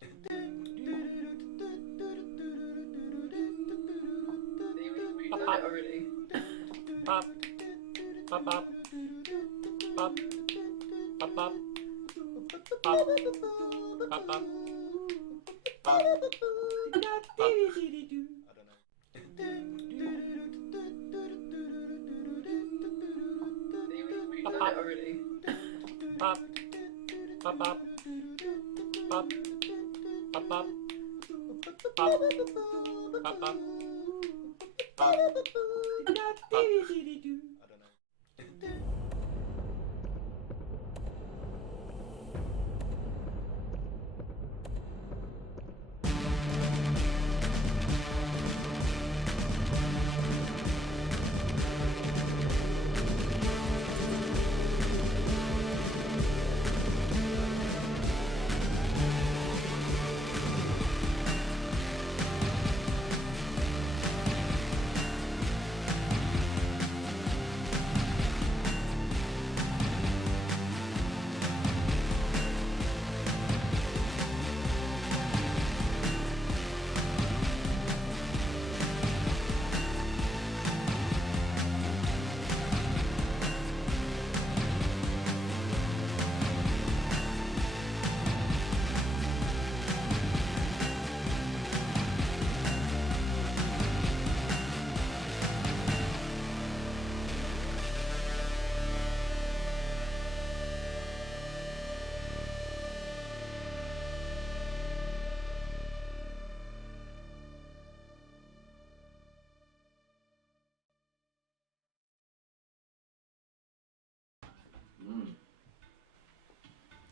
We've done it already. Pop. Pop, pop. Pop. Pop, pop. Pop. Pop, pop. Pop. Pop. We've done it already. Pop. Pop, pop. Pop. Pop, pop. Pop. Pop, pop. Pop. Pop.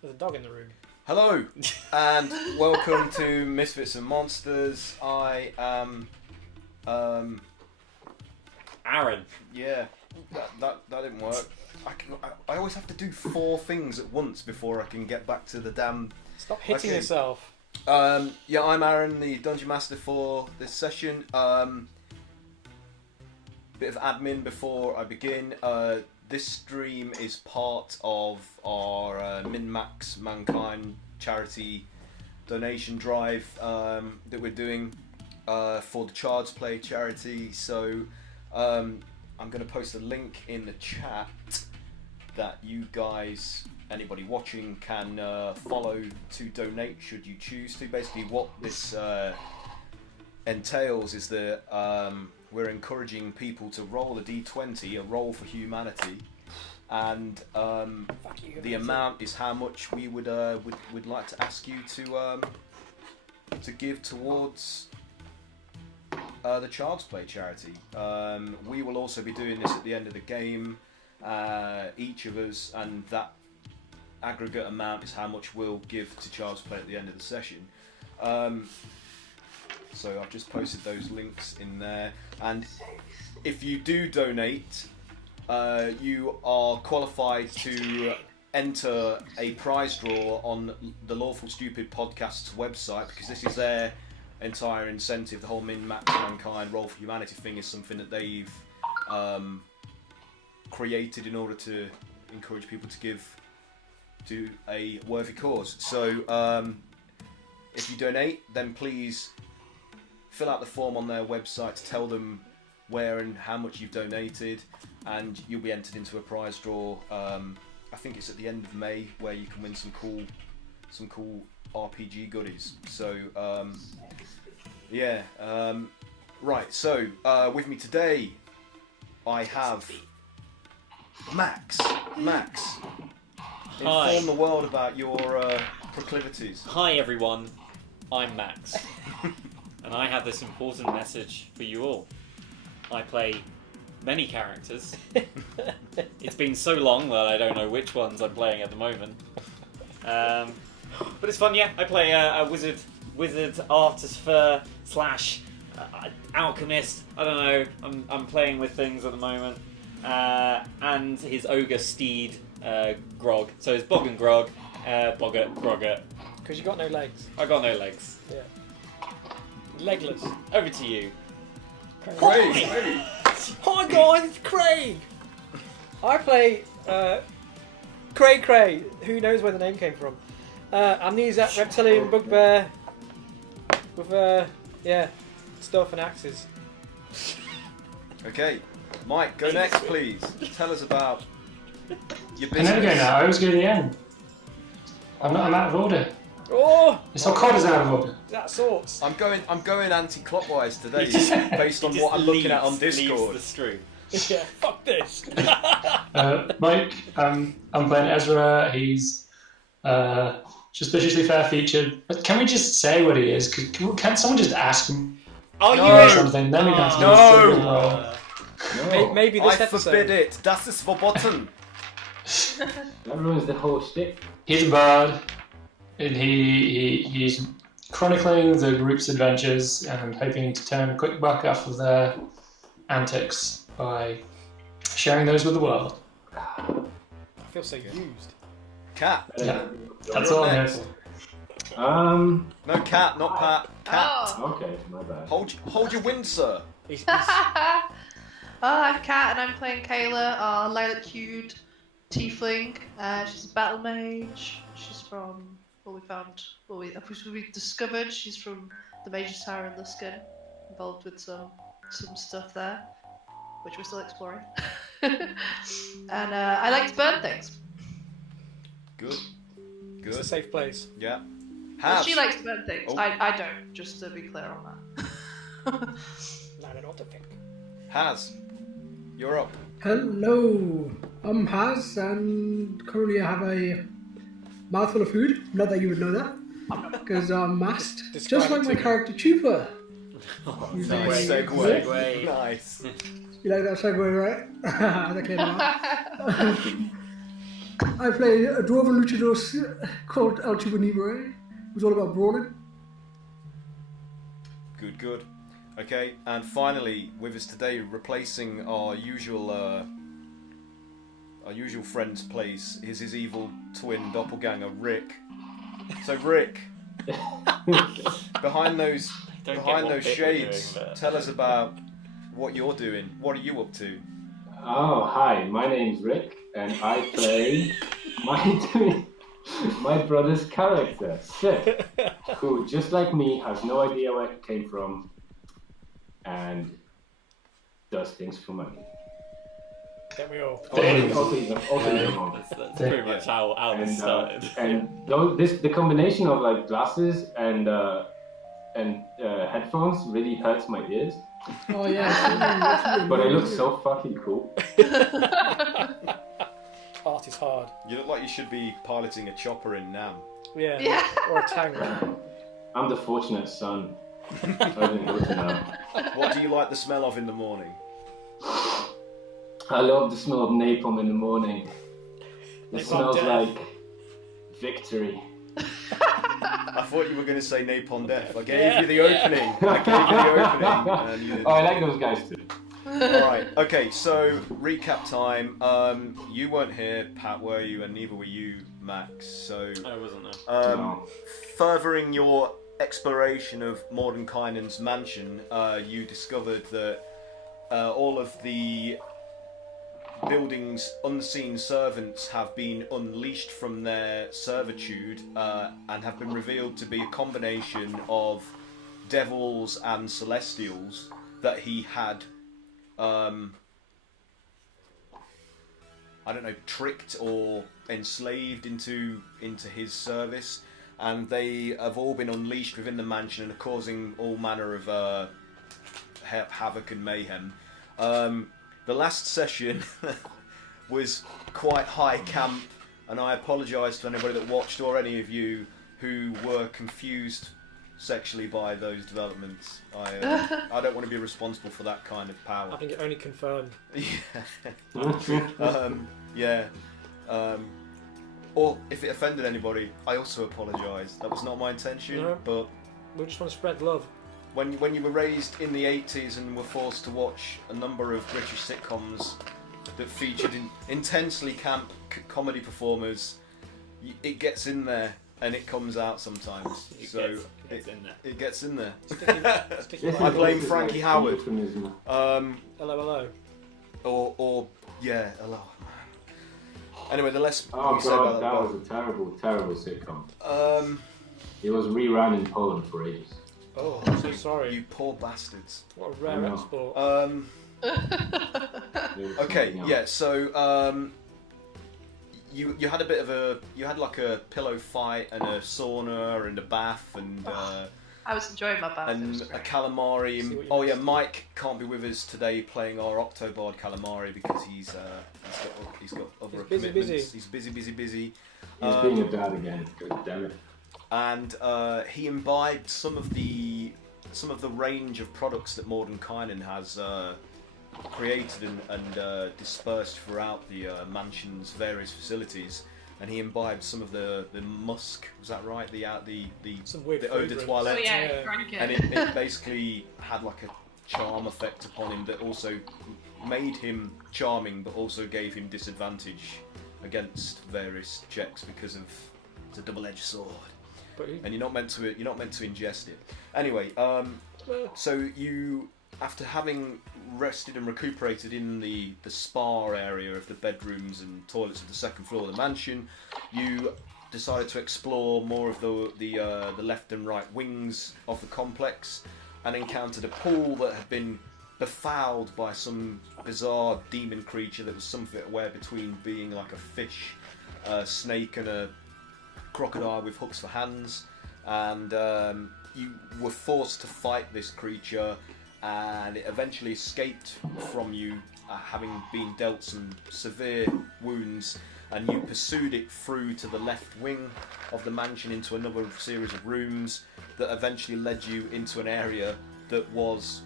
There's a dog in the room. Hello, and welcome to Misfits and Monsters. I am, Aaron. yeah, that didn't work. I always have to do 4 things at once before I can get back to the damn... Stop hitting Okay. yourself. Yeah, I'm Aaron, the Dungeon Master for this session. Bit of admin before I begin. This stream is part of our Min-Max Mankind charity donation drive that we're doing for the Child's Play charity. So I'm going to post a link in the chat that you guys, anybody watching, can follow to donate should you choose to. Basically what this entails is that we're encouraging people to roll a d20, a roll for humanity, and the amount is how much we would like to ask you to give towards the Child's Play charity. We will also be doing this at the end of the game, each of us, and that aggregate amount is how much we'll give to Child's Play at the end of the session. So I've just posted those links in there, and if you do donate, you are qualified to enter a prize draw on the Lawful Stupid Podcast's website, because this is their entire incentive. The whole Min-Max Mankind Roll for Humanity thing is something that they've created in order to encourage people to give to a worthy cause. So if you donate, then please fill out the form on their website to tell them where and how much you've donated, and you'll be entered into a prize draw. I think it's at the end of May, where you can win some cool RPG goodies. So yeah, right. So with me today, I have Max. Max, Hi. inform the world about your proclivities. Hi everyone, I'm Max. And I have this important message for you all. I play many characters. It's been so long that I don't know which ones I'm playing at the moment. But it's fun, yeah. I play a wizard artist slash alchemist. I don't know. I'm playing with things at the moment. And his ogre steed, Grog. So it's Bog and Grog, Boggart. Because you got no legs. I got no legs. Yeah. Legless. Over to you. Craig. Hi guys, it's Craig. I play Cray. Who knows where the name came from? Amnesia, reptilian bugbear with stuff and axes. Okay, Mike, go next, please. Tell us about your I business. never go now. I always go to the end. I'm out of order. Oh, It's not called as out of order. that sorts. I'm going anti-clockwise today, based on He what just I'm looking at on leaves Discord. the stream. Yeah, fuck this. Mike, I'm playing Ezra. He's suspiciously fair-featured. But can we just say what he is? Can someone just ask him Are No. you? something? Then we can ask him. No. No, Maybe this I episode. forbid it. Das ist verboten. that ruins the whole shtick. He's a bard, and he's chronicling the group's adventures and hoping to turn a quick buck off of their antics by sharing those with the world. I feel so used. Cat. Yeah, that's all I'm here next. for. No, Cat, not Pat. Cat. Oh. Okay, my bad. Hold your wind, sir. He's I'm Kat and I'm playing Kayla, our lilac-hued tiefling. She's a battle mage. She's from we discovered she's from the Major Tower in Luskan, involved with some stuff there, which we're still exploring. And I like to burn things. Good. It's a Good. safe place. Yeah. Well, Has. she likes to burn things. Oh. I don't, just to be clear on that. No, I don't think. Has. You're up. Hello, I'm Haz, and currently I have a mouthful of food. Not that you would know that, because I'm masked, Describe just like it my to me. character Chupa. Nice Segue. segue. Nice. You like that segue, right? That came out. I play a dwarven luchador called El Chupa Libre. It was all about brawling. Good, good. Okay, and finally, with us today, replacing our usual friend's place, is his evil twin doppelganger, Rick. So, Rick, behind those Don't get behind what those bit we're doing, shades, but- tell us about what you're doing. What are you up to? Oh, hi, my name's Rick, and I play my brother's character, Sif, who, just like me, has no idea where he came from and does things for money. Don't we all? Also, That's pretty much how this started. and the combination of like glasses and headphones really hurts my ears, Oh yeah, but I look so fucking cool. Art is hard. You look like you should be piloting a chopper in Nam. Yeah. Yeah. Or a tank. I'm the fortunate son. I didn't go to now. What do you like the smell of in the morning? I love the smell of napalm in the morning. It Napalm smells death. like victory. I thought you were going to say Napalm Death. I gave you the opening. I gave you the opening. And you didn't. Oh, I like those guys too. Alright, okay, so recap time. You weren't here, Pat, were you? And neither were you, Max. So, I wasn't there. No. furthering your exploration of Mordenkainen's mansion, you discovered that all of the building's unseen servants have been unleashed from their servitude and have been revealed to be a combination of devils and celestials that he had I don't know, tricked or enslaved into his service, and they have all been unleashed within the mansion and are causing all manner of havoc and mayhem. The last session was quite high camp, and I apologise to anybody that watched or any of you who were confused sexually by those developments. I don't want to be responsible for that kind of I power. think it only confirmed. Yeah. Or if it offended anybody, I also apologise. That was not my intention, No. but We just want to spread love. when you were raised in the 80s and were forced to watch a number of British sitcoms that featured intensely camp comedy performers, it gets in there and it comes out sometimes. It gets in there. It gets in there. Sticky I like- blame Frankie Howard. Euphemism. Hello, hello. Or yeah, hello. Anyway, the less Oh we say about god, that that was a terrible, terrible sitcom. bomb. It was rerun in Poland for ages. Oh, I'm so sorry. You poor bastards. What a I rare know. export. It was Okay, something else. yeah. So you had a bit of you had like a pillow fight and a sauna and a bath and I was enjoying my bath. It was a great. calamari. See what you Oh yeah, missed. Mike can't be with us today playing our Octobard calamari because he's got other He's busy, commitments. busy. He's busy. He's being a dad again. God damn it. And he imbibed some of the range of products that Mordenkainen has created and dispersed throughout the mansion's various facilities. And he imbibed some of the musk. Was that right? Some weird the eau de fragrance. toilette. Oh yeah, Yeah. you drank it. And it basically had like a charm effect upon him that also made him charming, but also gave him disadvantage against various checks because of it's a double-edged sword, But and you're not meant to ingest it. Anyway, so you, after having rested and recuperated in the spa area of the bedrooms and toilets of the second floor of the mansion, you decided to explore more of the left and right wings of the complex, and encountered a pool that had been befouled by some bizarre demon creature that was somewhere between being like a fish, a snake, and a crocodile with hooks for hands. And you were forced to fight this creature, and it eventually escaped from you, having been dealt some severe wounds. And you pursued it through to the left wing of the mansion into another series of rooms that eventually led you into an area that was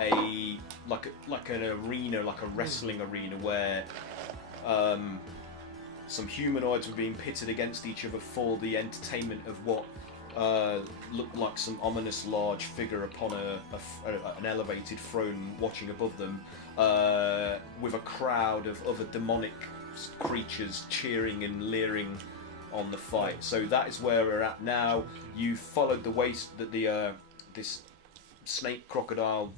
like an arena, like a wrestling arena, where some humanoids were being pitted against each other for the entertainment of what looked like some ominous large figure upon an elevated throne watching above them, with a crowd of other demonic creatures cheering and leering on the fight. So that is where we're at now. You followed the waste that this snake crocodile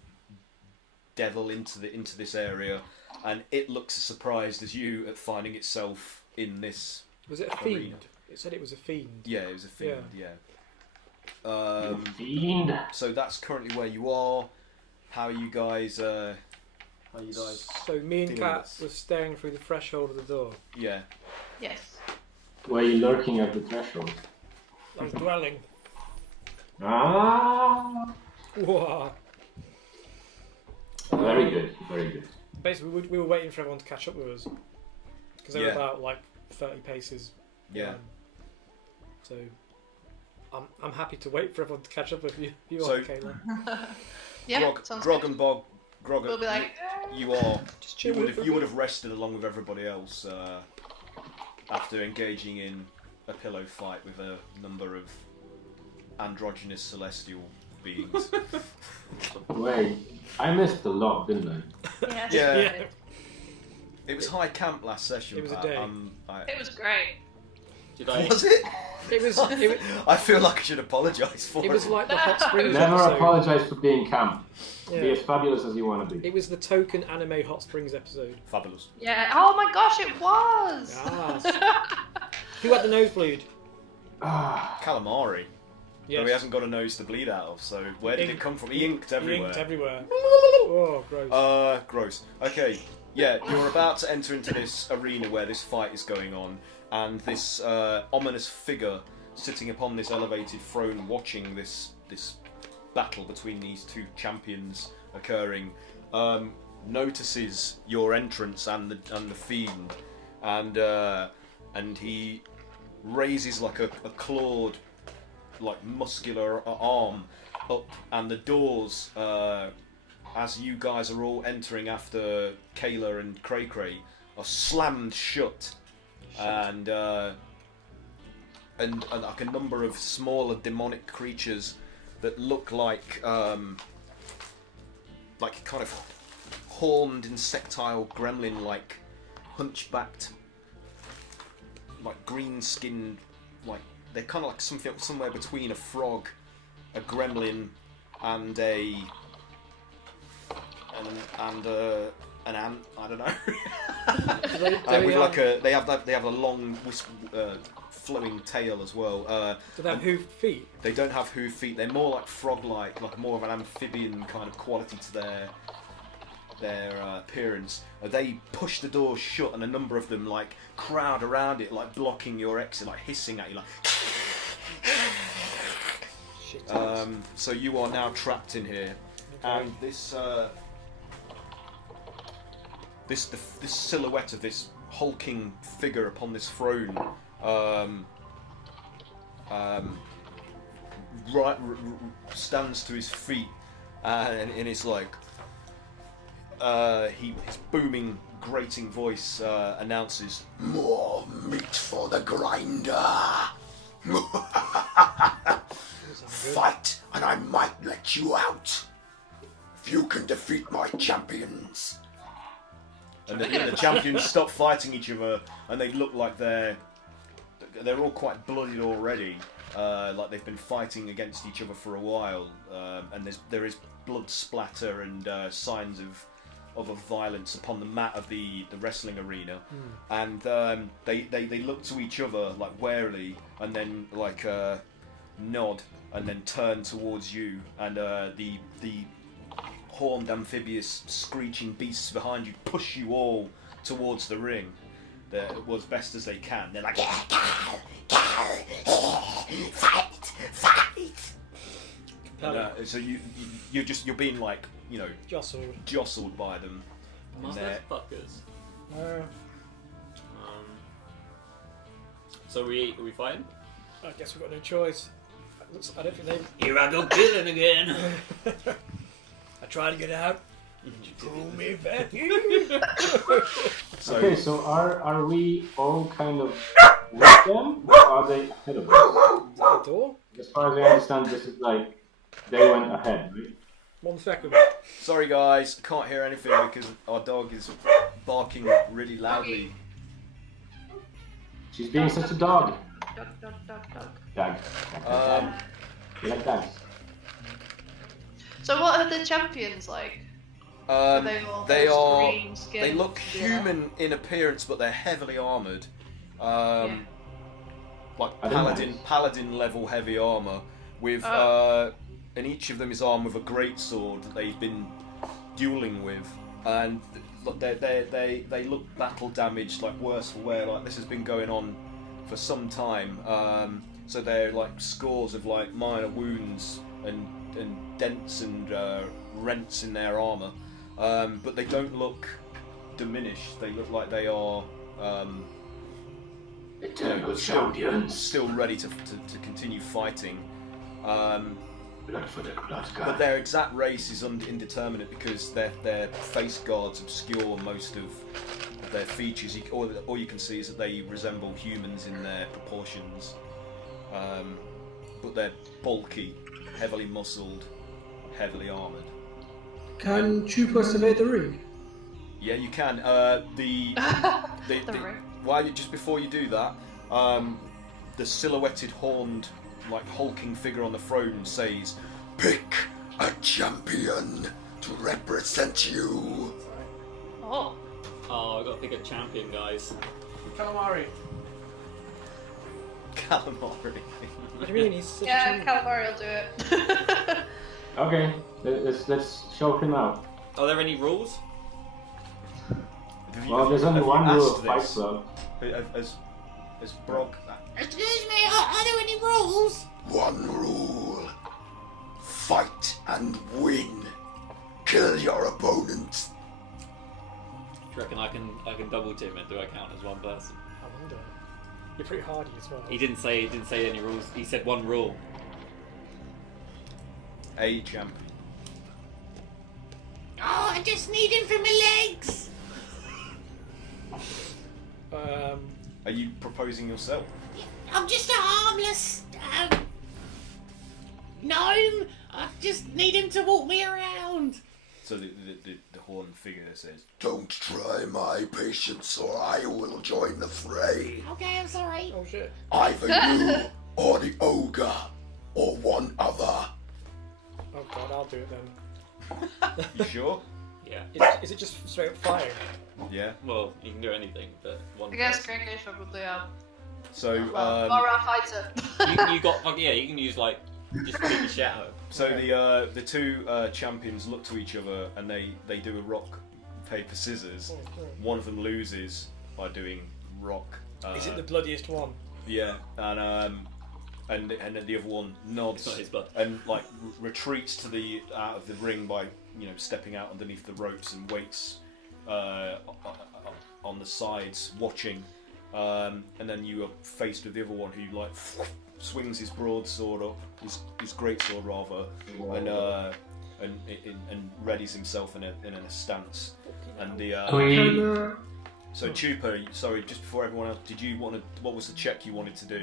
devil into this area, and it looks as surprised as you at finding itself in this. was it a arena. fiend? It said it was a fiend. Yeah, it was a fiend. Yeah. Fiend. So that's currently where you are. How are you guys? So me and dealing Kat with was staring through the threshold of the door. Yeah. Yes. Were you lurking at the threshold? I was dwelling. Ah. Whoa. Very good. Very good. Basically, we were waiting for everyone to catch up with us because they were Yeah. about like 30 paces. Yeah. behind. So I'm happy to wait for everyone to catch up with you. You So- are, Kayla. Yeah. Sounds Grog good. and Bog. Grog. We'll be like, you are. Just You chill would with have rested along with everybody else after engaging in a pillow fight with a number of androgynous celestial beings. Wait, I missed a lot, didn't I? yes, Yeah. we Yeah. did. It was high camp last session. It was a Pat. day. It was great. Did I? Was it? It was I feel like I should apologise for it. it was like the Hot Springs Never episode. apologize for being camp. Be Yeah. as fabulous as you want to be. It was the token anime Hot Springs episode. Fabulous. Yeah. Oh my gosh, it was. Ah. Who had the nosebleed? Ah, Calamari. Yes. Though he hasn't got a nose to bleed out of, so where did Ink. it come from? He inked everywhere. Inked everywhere. Oh, gross. Gross. Okay, yeah, you're about to enter into this arena where this fight is going on, and this ominous figure sitting upon this elevated throne watching this battle between these two champions occurring, notices your entrance and the fiend, and he raises like a clawed, like muscular arm up, and the doors, as you guys are all entering after Kayla and Cray Cray, are slammed shut, and like a number of smaller demonic creatures that look like kind of horned, insectile, gremlin-like, hunchbacked, like green-skinned, like they're kind of like something somewhere between a frog, a gremlin, and an ant. I don't know. Do They have a long flowing tail as well. they have hoofed feet? They don't have hoof feet. They're more like frog-like, like more of an amphibian kind of quality to their appearance. They push the door shut, and a number of them like crowd around it, like blocking your exit, like hissing at you, like. Shit. So you are now trapped in here, and this silhouette of this hulking figure upon this throne, stands to his feet, and it's like his booming, grating voice announces, "More meat for the grinder." Fight, and I might let you out if you can defeat my champions. And the champions stop fighting each other, and they look like they're all quite bloodied already, like they've been fighting against each other for a while, and there is blood splatter and signs of a violence upon the mat of the wrestling arena, and they look to each other like warily, and then like nod, and then turn towards you, and the horned amphibious screeching beasts behind you push you all towards the ring. As best as they can. They're like, fight! And, so you're being like, you know, jostled by them. Motherfuckers. So we fighting? I guess we've got no choice. I don't think they. Here I go killing again. I tried to get out. You pull me back in. Okay, so are we all kind of with them, or are they ahead of us? Is that the door? As far as I understand, this is like they went ahead, right? 1 second. Sorry guys, can't hear anything because our dog is barking really loudly. She's being such a dog. Dog. Dag. You like dogs? So what are the champions like? They green skin? They look human in appearance, but they're heavily armoured. Like paladin level heavy armour with and each of them is armed with a greatsword that they've been dueling with, and they look battle damaged, like worse for wear, like this has been going on for some time. So they're like scores of like minor wounds and dents and rents in their armour, but they don't look diminished. They look like they are Eternal champions. Still ready to continue fighting. Blood for the blood god. But their exact race is indeterminate because their face guards obscure most of their features. All you can see is that they resemble humans in their proportions, but they're bulky, heavily muscled, heavily armoured. Can troopers evade the ring? Yeah, you can. Just before you do that, the silhouetted, horned, like hulking figure on the throne says, "Pick a champion to represent you." Oh. Oh, I gotta pick a champion, guys. Calamari. Calamari. What do you mean? He's such a Yeah, champion. Calamari will do it. Okay, let's show him out. Are there any rules? Well, there's only one rule of Fight Club. As Brock. Excuse me, are there any rules? One rule: fight and win. Kill your opponent. Do you reckon I can double team it? Do I count as one person? I wonder. You're pretty hardy as well. He didn't say any rules. He said one rule. A champion. Oh, I just need him for my legs. Are you proposing yourself? I'm just a harmless gnome. I just need him to walk me around. So the horned figure says, "Don't try my patience, or I will join the fray. Okay, I'm sorry. Oh shit. Either you or the ogre, or one other." Oh god, I'll do it then. You sure? Yeah. Is it just straight up fire? Yeah. Well, you can do anything, but one. I guess person. Gringo's probably So or our fighter. you got yeah. You can use like just beat the shit out of him. So the two champions look to each other and they do a rock, paper, scissors. One of them loses by doing rock. Is it the bloodiest one? Yeah, and then the other one nods It's not his blood. and like retreats to the out of the ring by stepping out underneath the ropes and waits on the sides watching. And then you are faced with the other one who like swings his broadsword up, his greatsword rather, and readies himself in a stance. And the so Chupa, sorry, just before everyone else, did you want to? What was the check you wanted to do?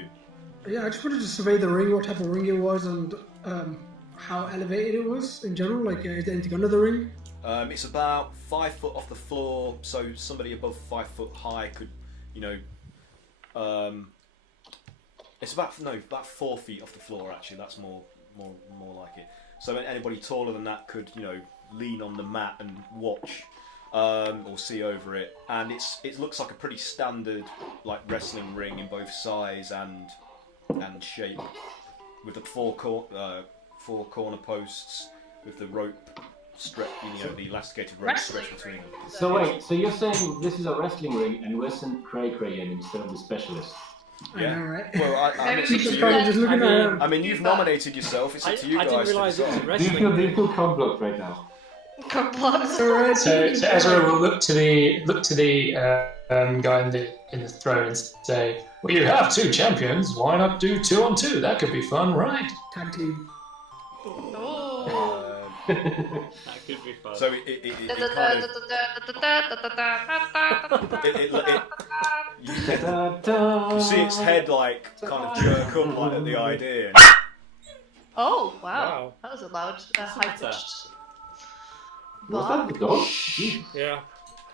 Yeah, I just wanted to survey the ring, what type of ring it was, and how elevated it was in general. Like, is there anything under the ring? It's about 5 foot off the floor, so somebody above 5 foot high could, it's about 4 feet off the floor actually. That's more like it. So anybody taller than that could, lean on the mat and watch, or see over it. And it looks like a pretty standard like wrestling ring in both size and shape, with the four corner posts with the rope the elasticated rope stretched between them. So wait, so you're saying this is a wrestling ring and we're sent Cray in instead of the specialist? Yeah. I know, right? Well, Maybe it's we up to should you. try just looking at him. I mean, you've nominated yourself. It's up to you I guys didn't realise to it was a decide. Do you wrestling. feel cock-blocked right now? Alright. So Ezra will look to the guy in the throne and say, "Well, you have two champions. Why not do 2-on-2? That could be fun, right?" Tag team. Oh. That could be fun. So it kind of you see its head like kind of jerk up like at the idea. Oh, wow. Wow. That was a loud, high-pitched Was that the dog? Yeah.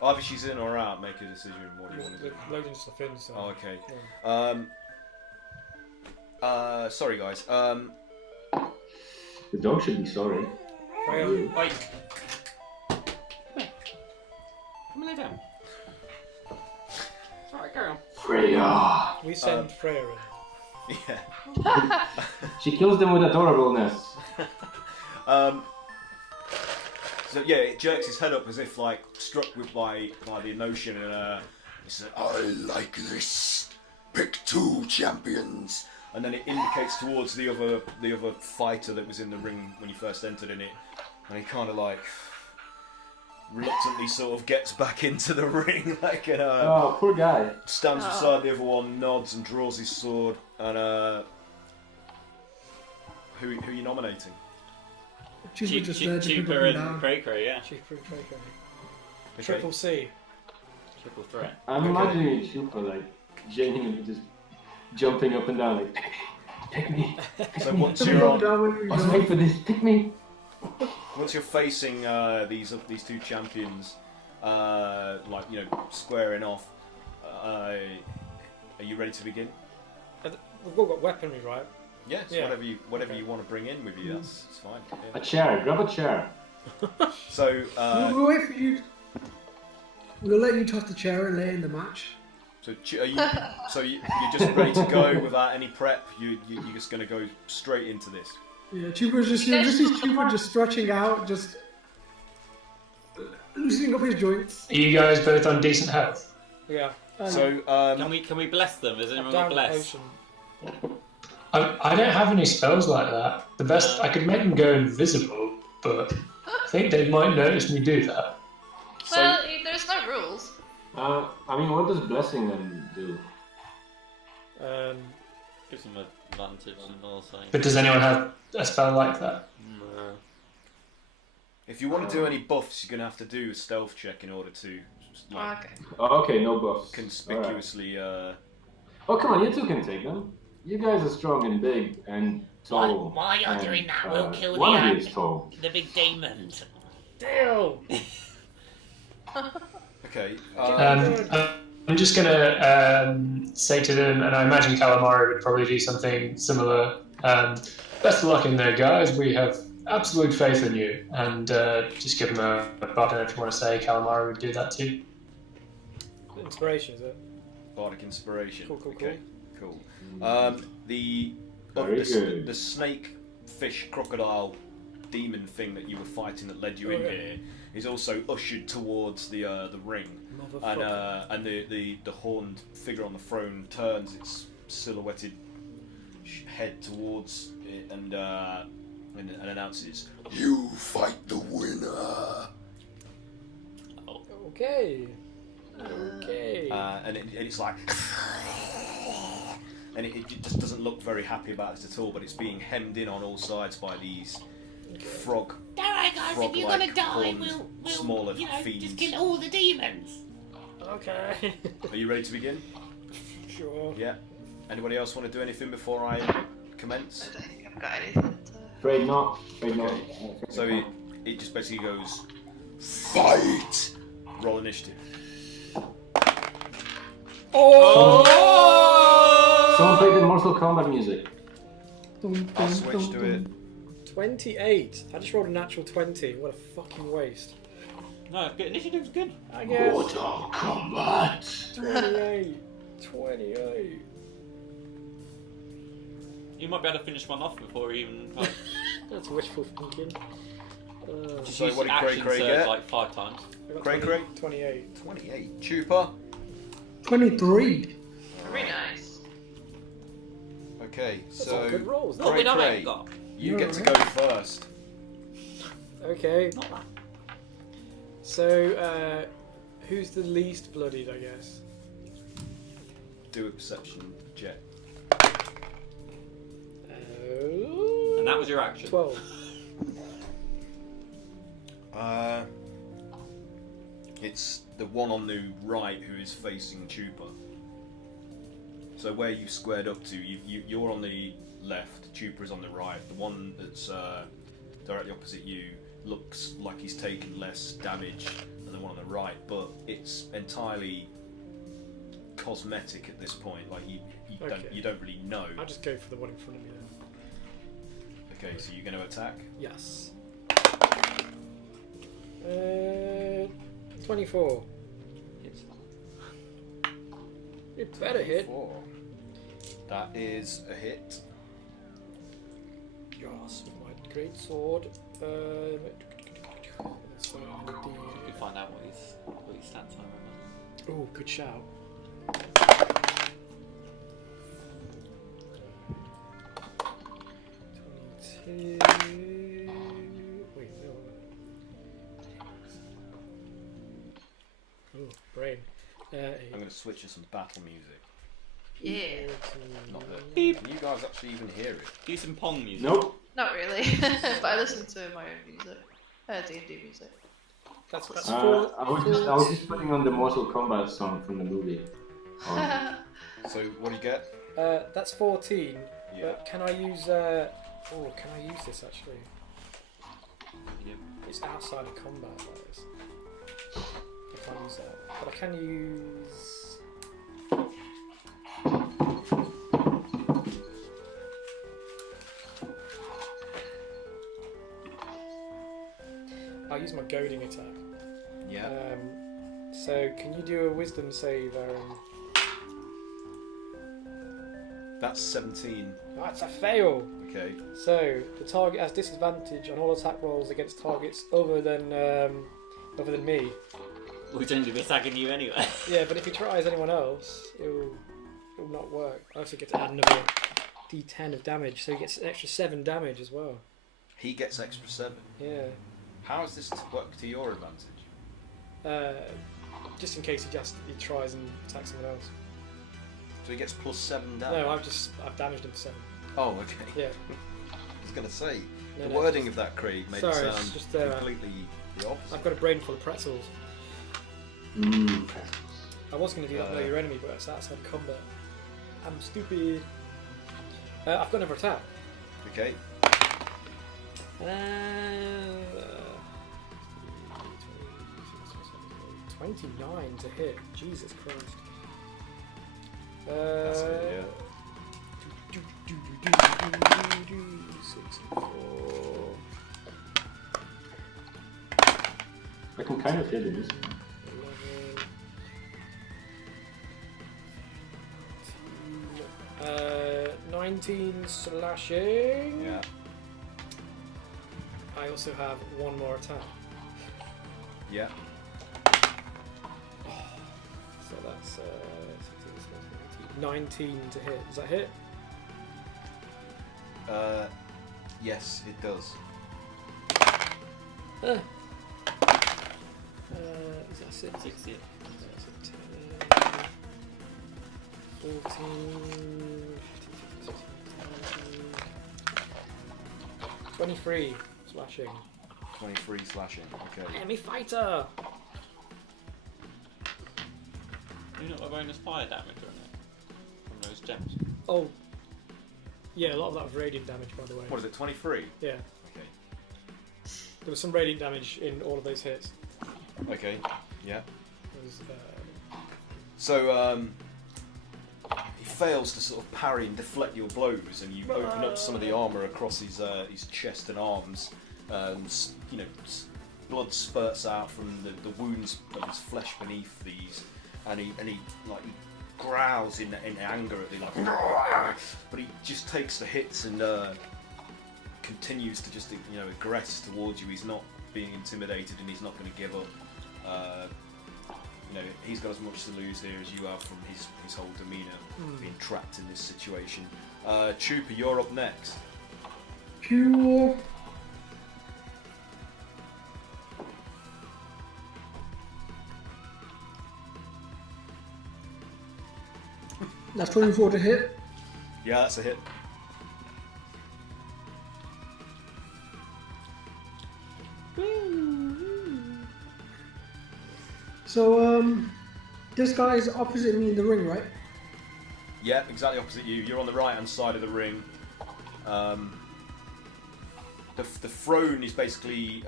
Either she's in or out. Make a decision. What do you want to do? We're loading stuff in, so. Oh, okay. Yeah. Sorry guys. The dog should be sorry. Freya, Wait. Come and lay down. Alright, carry on. Freya! we send Freya in. Yeah. She kills them with adorableness. So yeah, it jerks his head up as if like struck by the emotion, and he says, "I like this. Pick two champions." And then it indicates towards the other fighter that was in the ring when you first entered in it, and he kind of like reluctantly sort of gets back into the ring, like, and Oh, poor guy. stands beside the other one, nods and draws his sword, and who are you nominating? Cheaper just there to put Cheaper him and down. Cray, yeah. Chief Cray. Okay. Triple C. Triple threat. I'm imagining Chupa like genuinely just jumping up and down like, pick me. So once Put him you're on, down when you I was go. made for this, pick me. once you're facing these two champions, squaring off, are you ready to begin? We've all got weaponry, right? Yes, Yeah. whatever you want to bring in with you, that's fine. A Yeah. chair, grab a chair. So We'll wait for you. We'll let you toss the chair and lay it in the match. you're just ready to go without any prep. You're just going to go straight into this. Yeah, Chupa's just see Chupa just stretching out, just loosening up his joints. Are you guys both on decent health? Yeah. So Can we bless them? Has anyone Down got the bless? ocean. I don't have any spells like that. The best I could make them go invisible, but I think they might notice me do that. Well, there's no rules. I mean, what does blessing then do? Gives them advantage and all saying. But does anyone have a spell like that? No. if you want to do any buffs, you're going to have to do a stealth check in order to Okay. Oh, okay, no buffs. conspicuously. Oh, come on, you two can take them. You guys are strong and big and tall. While you're and, doing that, we'll kill one of you is the tall. big demons. Deal! Okay. I'm just gonna say to them, and I imagine Calamari would probably do something similar. Best of luck in there, guys. We have absolute faith in you, and just give him a button if you want to say calamari would do that too. Inspiration, is it? Bardic inspiration. Cool. Okay, cool. The Very good. the snake, fish, crocodile, demon thing that you were fighting that led you in here is also ushered towards the ring, and the horned figure on the throne turns its silhouetted head towards it and announces, "You fight the winner." Okay. And it's like, and it just doesn't look very happy about this at all. But it's being hemmed in on all sides by these frog. Alright guys, if you're gonna frog-like die, horned, we'll smaller you know, fiends. just kill all the demons. Okay. Are you ready to begin? Sure. Yeah. Anybody else want to do anything before I commence? I don't think I've got anything to... Afraid not. Afraid not. So it just basically goes, fight! Roll initiative. Oh! Someone play the Mortal Kombat music. I'll switch to it. 28. I just rolled a natural 20. What a fucking waste. No, initiative's good. I guess. Mortal Kombat. 28. You might be able to finish one off before you even. That's wishful thinking. Just So use what did action Craig surge get? like 5 times. I got Craig. 28. 28. Chupa. 23. Very nice. Okay, That's so all good rolls. What would I Craig, have got? you get to go first. Okay. Not that. So, who's the least bloodied, I guess? Do a perception check. And that was your action. 12. It's the one on the right who is facing Chupa. So where you squared up to, you're on the left, Chupa is on the right. The one that's directly opposite you looks like he's taken less damage than the one on the right, but it's entirely cosmetic at this point. Like you don't really know. I'll just go for the one in front of me then. Okay, so you're going to attack. Yes. 24. It better hit. 4. That is a hit. Yes, with my great sword. So You can find out what his stats are. oh, good shout. Wait, no. Oh, brain. I'm going to switch to some battle music. Yeah. Not that. Can you guys actually even hear it? Do some Pong music. Nope. Not really, but I listen to my own music. D&D music. That's I was just putting on the Mortal Kombat song from the movie. So what do you get? That's 14. Yeah. But can I use? Can I use this actually? Yep. It's outside of combat, like this. I can't use that, but I can use. I'll use my goading attack. Yeah. So can you do a wisdom save, Aaron? That's 17. That's a fail. Okay. So the target has disadvantage on all attack rolls against targets other than me. We're going to be attacking you anyway. Yeah, but if he tries anyone else, it'll not work. I also get to add another d10 of damage, so he gets an extra 7 damage as well. He gets extra 7. Yeah. How does this work to your advantage? Just in case he tries and attacks someone else. So he gets plus 7 damage? No, I've damaged him for 7. Oh, okay. Yeah. I was going to say, No, the no, wording of that, Craig, made sorry, it it's sound just, completely the opposite. I've got a brain full of pretzels. I was going to do that know your enemy, but that's outside combat. I'm stupid. I've got another attack. Okay. 29 to hit. Jesus Christ. That's it, yeah. 6 and 4. I can kind of hit it. 19 slashing. Yeah. I also have one more attack. Yeah. So that's 19 to hit. Does that hit? Yes, it does. Is that 6? 60. 14, 23 slashing. 23 slashing. Okay. Enemy fighter! You not got bonus fire damage on it from those gems. Oh, yeah, a lot of that was radiant damage, by the way. What is it? 23. Yeah, Okay. there was some radiant damage in all of those hits. Okay. Yeah. It was, So he fails to sort of parry and deflect your blows, and you open up some of the armor across his chest and arms. You know, blood spurts out from the wounds of his flesh beneath these, and he growls in anger at the but he just takes the hits and continues to just aggress towards you. He's not being intimidated, and he's not going to give up. He's got as much to lose here as you have from his whole demeanour, being trapped in this situation. Chupa, you're up next. Pure. That's 24 to hit. Yeah, that's a hit. So, this guy is opposite me in the ring, right? Yeah, exactly opposite you. You're on the right-hand side of the ring. The throne is basically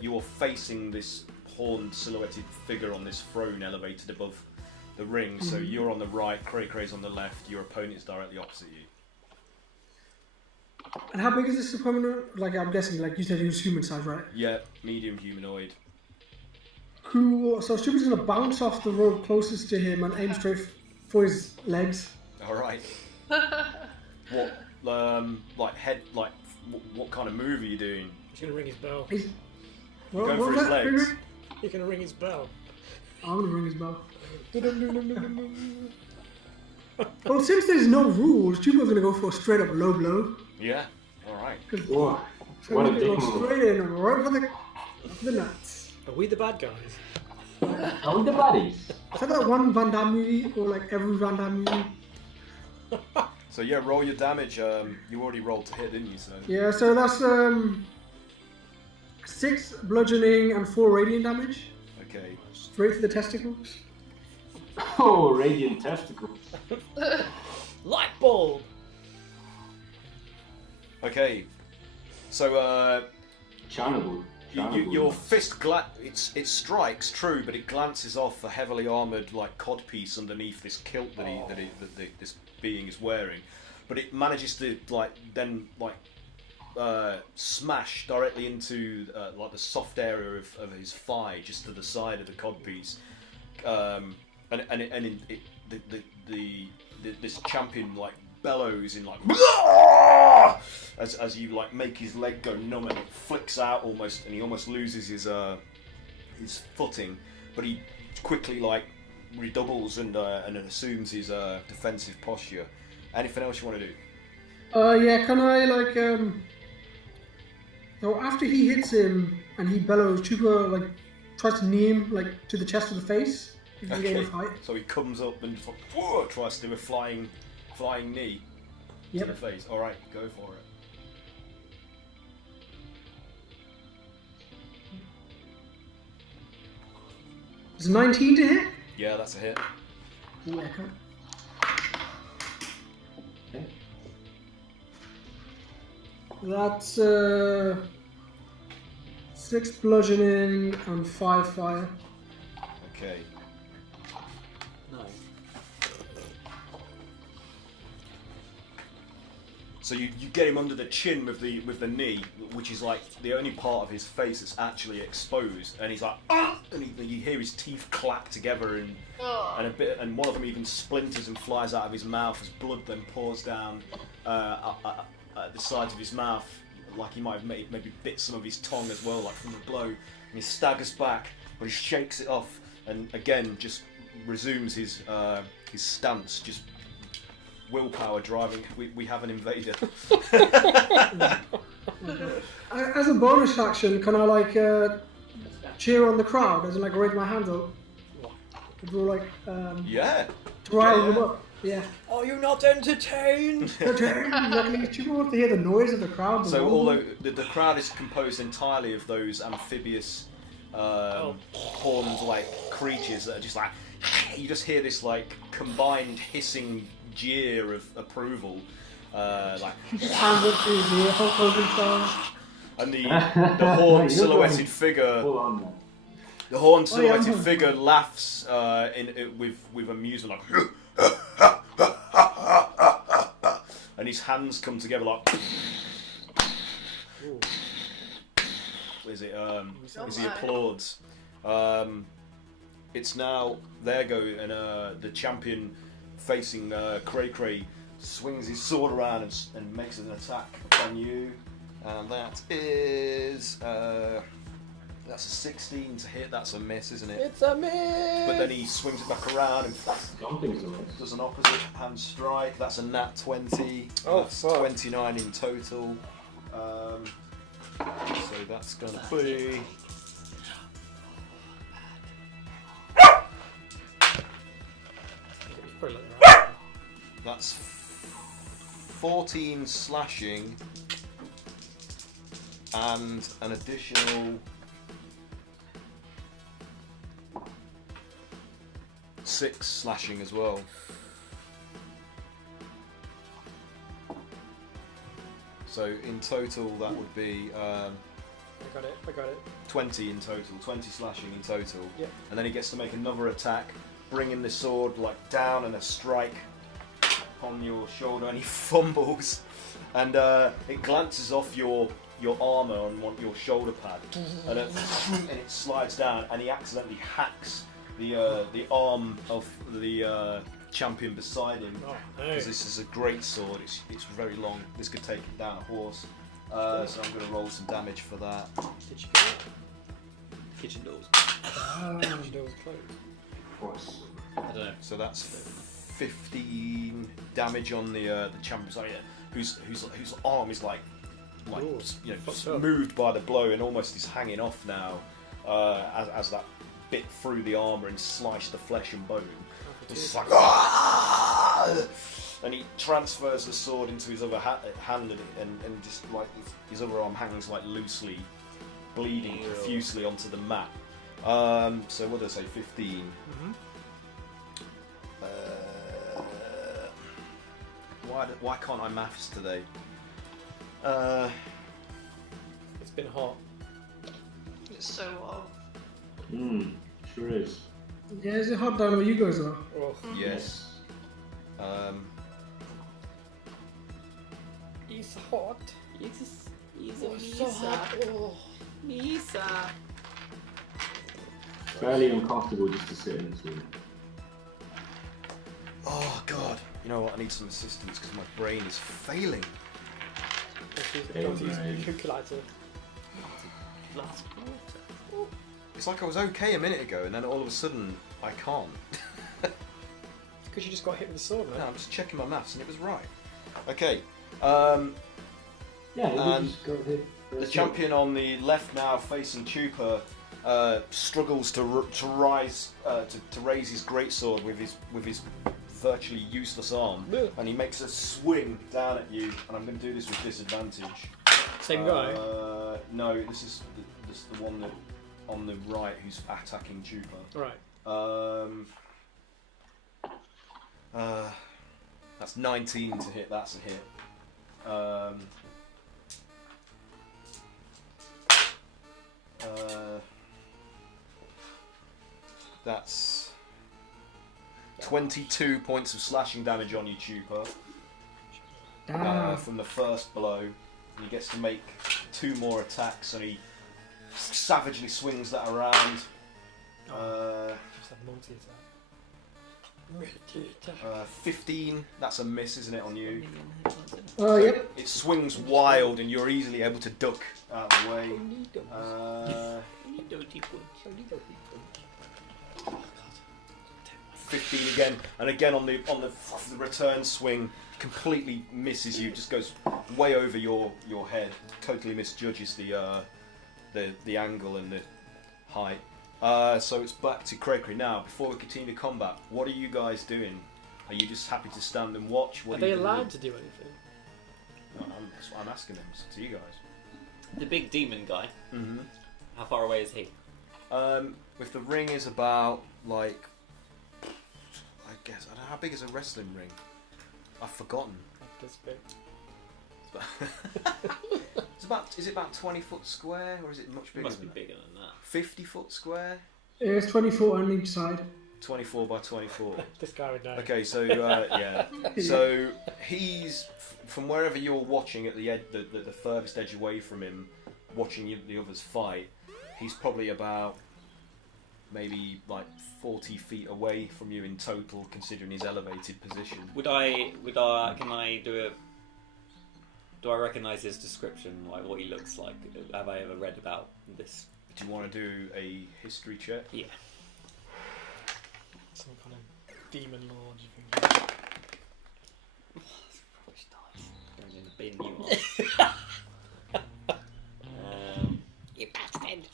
you're facing this horned, silhouetted figure on this throne elevated above the ring. So you're on the right, Cray Cray's on the left. Your opponent is directly opposite you. And how big is this opponent? Like, I'm guessing, like you said, he was human size, right? Yeah, medium humanoid. Cool. So Stupa's gonna bounce off the rope closest to him and aim straight for his legs. All right. What, what kind of move are you doing? He's gonna ring his bell. He's Going for his legs. He's gonna ring his bell. I'm gonna ring his bell. Well, since there's no rules, Stupa's gonna go for a straight up low blow. Yeah. All right. Whoa, So what a he's gonna dick go move. straight in, right for the nuts. Are we the bad guys? Are we the buddies? Is that one Van Damme movie, or like every Van Damme movie? So yeah, roll your damage. You already rolled to hit, didn't you? So Yeah, so that's 6 bludgeoning and 4 radiant damage. okay. Straight to the testicles. Oh, radiant testicles. Light bulb! Okay. So Channable. your fist it strikes, true, but it glances off a heavily armoured codpiece underneath this kilt that this being is wearing, but it manages to smash directly into the soft area of his thigh, just to the side of the codpiece, this champion bellows in as you make his leg go numb, and it flicks out almost, and he almost loses his footing, but he quickly redoubles and assumes his defensive posture. Anything else you want to do? Yeah, can I so after he hits him and he bellows, Chupa tries to knee him to the chest or the face. If you get in a fight. So he comes up and just tries to do a flying knee to the face. All right, go for it. It's 19 to hit. Yeah, that's a hit. Yeah, okay. That's 6 bludgeoning and 5 fire. Okay. So you get him under the chin with the knee, which is like the only part of his face that's actually exposed, and he's like, ah! And you hear his teeth clack together, and one of them even splinters and flies out of his mouth as blood then pours down at the sides of his mouth, like he might have maybe bit some of his tongue as well, like from the blow. And he staggers back, but he shakes it off, and again just resumes his stance, just willpower driving. We have an invader. As a bonus action, can I like cheer on the crowd? As in like raise my hands up? Do like Yeah. to rile them up? Yeah. Are you not entertained? Exactly. People want to hear the noise of the crowd. the So rumble. although the crowd is composed entirely of those amphibious horned like creatures that are just like, you just hear this like combined hissing jeer of approval, like, hands up to his ear, Hulk Hogan style. and the horned silhouetted figure. Full on that. The horned silhouetted yeah. figure laughs with amusement, like, and his hands come together like. Is it? Is he applauds? It's now there go, and the champion facing Cray Cray swings his sword around and makes an attack upon you, and that is that's a 16 to hit. That's a miss, isn't it? It's a miss! But then he swings it back around and Something's a miss. does an opposite hand strike. That's a nat 20. Oh, That's fuck. 29 in total. So that's gonna be. Probably like that. That's 14 slashing and an additional 6 slashing as well. So in total that would be I got it. 20 in total, 20 slashing in total. Yep. And then he gets to make another attack, bringing the sword like down and a strike on your shoulder, and he fumbles, and it glances off your armor on your shoulder pad, and it slides down, and he accidentally hacks the arm of the champion beside him. Oh, no. Because this is a great sword, it's very long. This could take it down a horse. So I'm going to roll some damage for that. Did you get it? Kitchen doors. Kitchen door was closed. Of course. I don't know. So that's 15 damage on the champion side, whose arm is like Ooh, you know, fucked up. moved by the blow and almost is hanging off now, as that bit through the armor and sliced the flesh and bone. It's just like, "Ah!" And he transfers the sword into his other hand, and just like his other arm hangs like loosely, bleeding profusely onto the mat. So what did I say? 15. Mm-hmm. Why can't I maths today? It's been hot. It's so hot. Sure is. Yeah, is it hot down where you guys are? Oh. Yes. It's hot. It's So hot. Oh. Misa. Fairly uncomfortable just to sit in this room. Oh God! You know what? I need some assistance because my brain is failing. Don't use the calculator. Last quarter. It's like I was okay a minute ago, and then all of a sudden I can't. Because you just got hit with the sword, man. No, I'm just checking my maths, and it was right. Okay. Yeah, And you just go ahead. The champion on the left now, facing Chupa, struggles to raise his greatsword with his virtually useless arm, and he makes a swing down at you. And I'm going to do this with disadvantage. Same guy. No, this is the one that on the right who's attacking Chupa. Right. That's 19 to hit. That's a hit. That's 22 points of slashing damage on you, Chupa. from the first blow. And he gets to make 2 more attacks, and he savagely swings that around. Just have multi-attack. 15, that's a miss, isn't it, on you? Yep. It swings wild, and you're easily able to duck out of the way. 15 again, and again on the return swing, completely misses you. Just goes way over your head. Totally misjudges the angle and the height. So it's back to Crakery now. Before we continue the combat, what are you guys doing? Are you just happy to stand and watch? Are they allowed to do anything? No, I'm asking them to you guys. The big demon guy. Mm-hmm. How far away is he? With the ring is about like, I guess I don't know, how big is a wrestling ring? I've forgotten. This big. Is it about 20 foot square, or is it much It bigger? must be than bigger than that. 50 foot square? It's 24 on each side. 24 by 24. This guy would know. Okay, so yeah, so he's from wherever you're watching at the the furthest edge away from him, watching the others fight. He's probably about maybe like 40 feet away from you in total, considering his elevated position. Can I do I recognise his description, like what he looks like? Have I ever read about this? Do you want to do a history check? Yeah. Some kind of demon lord, you think? Rubbish dice. Going in the bin, you are. You bastard!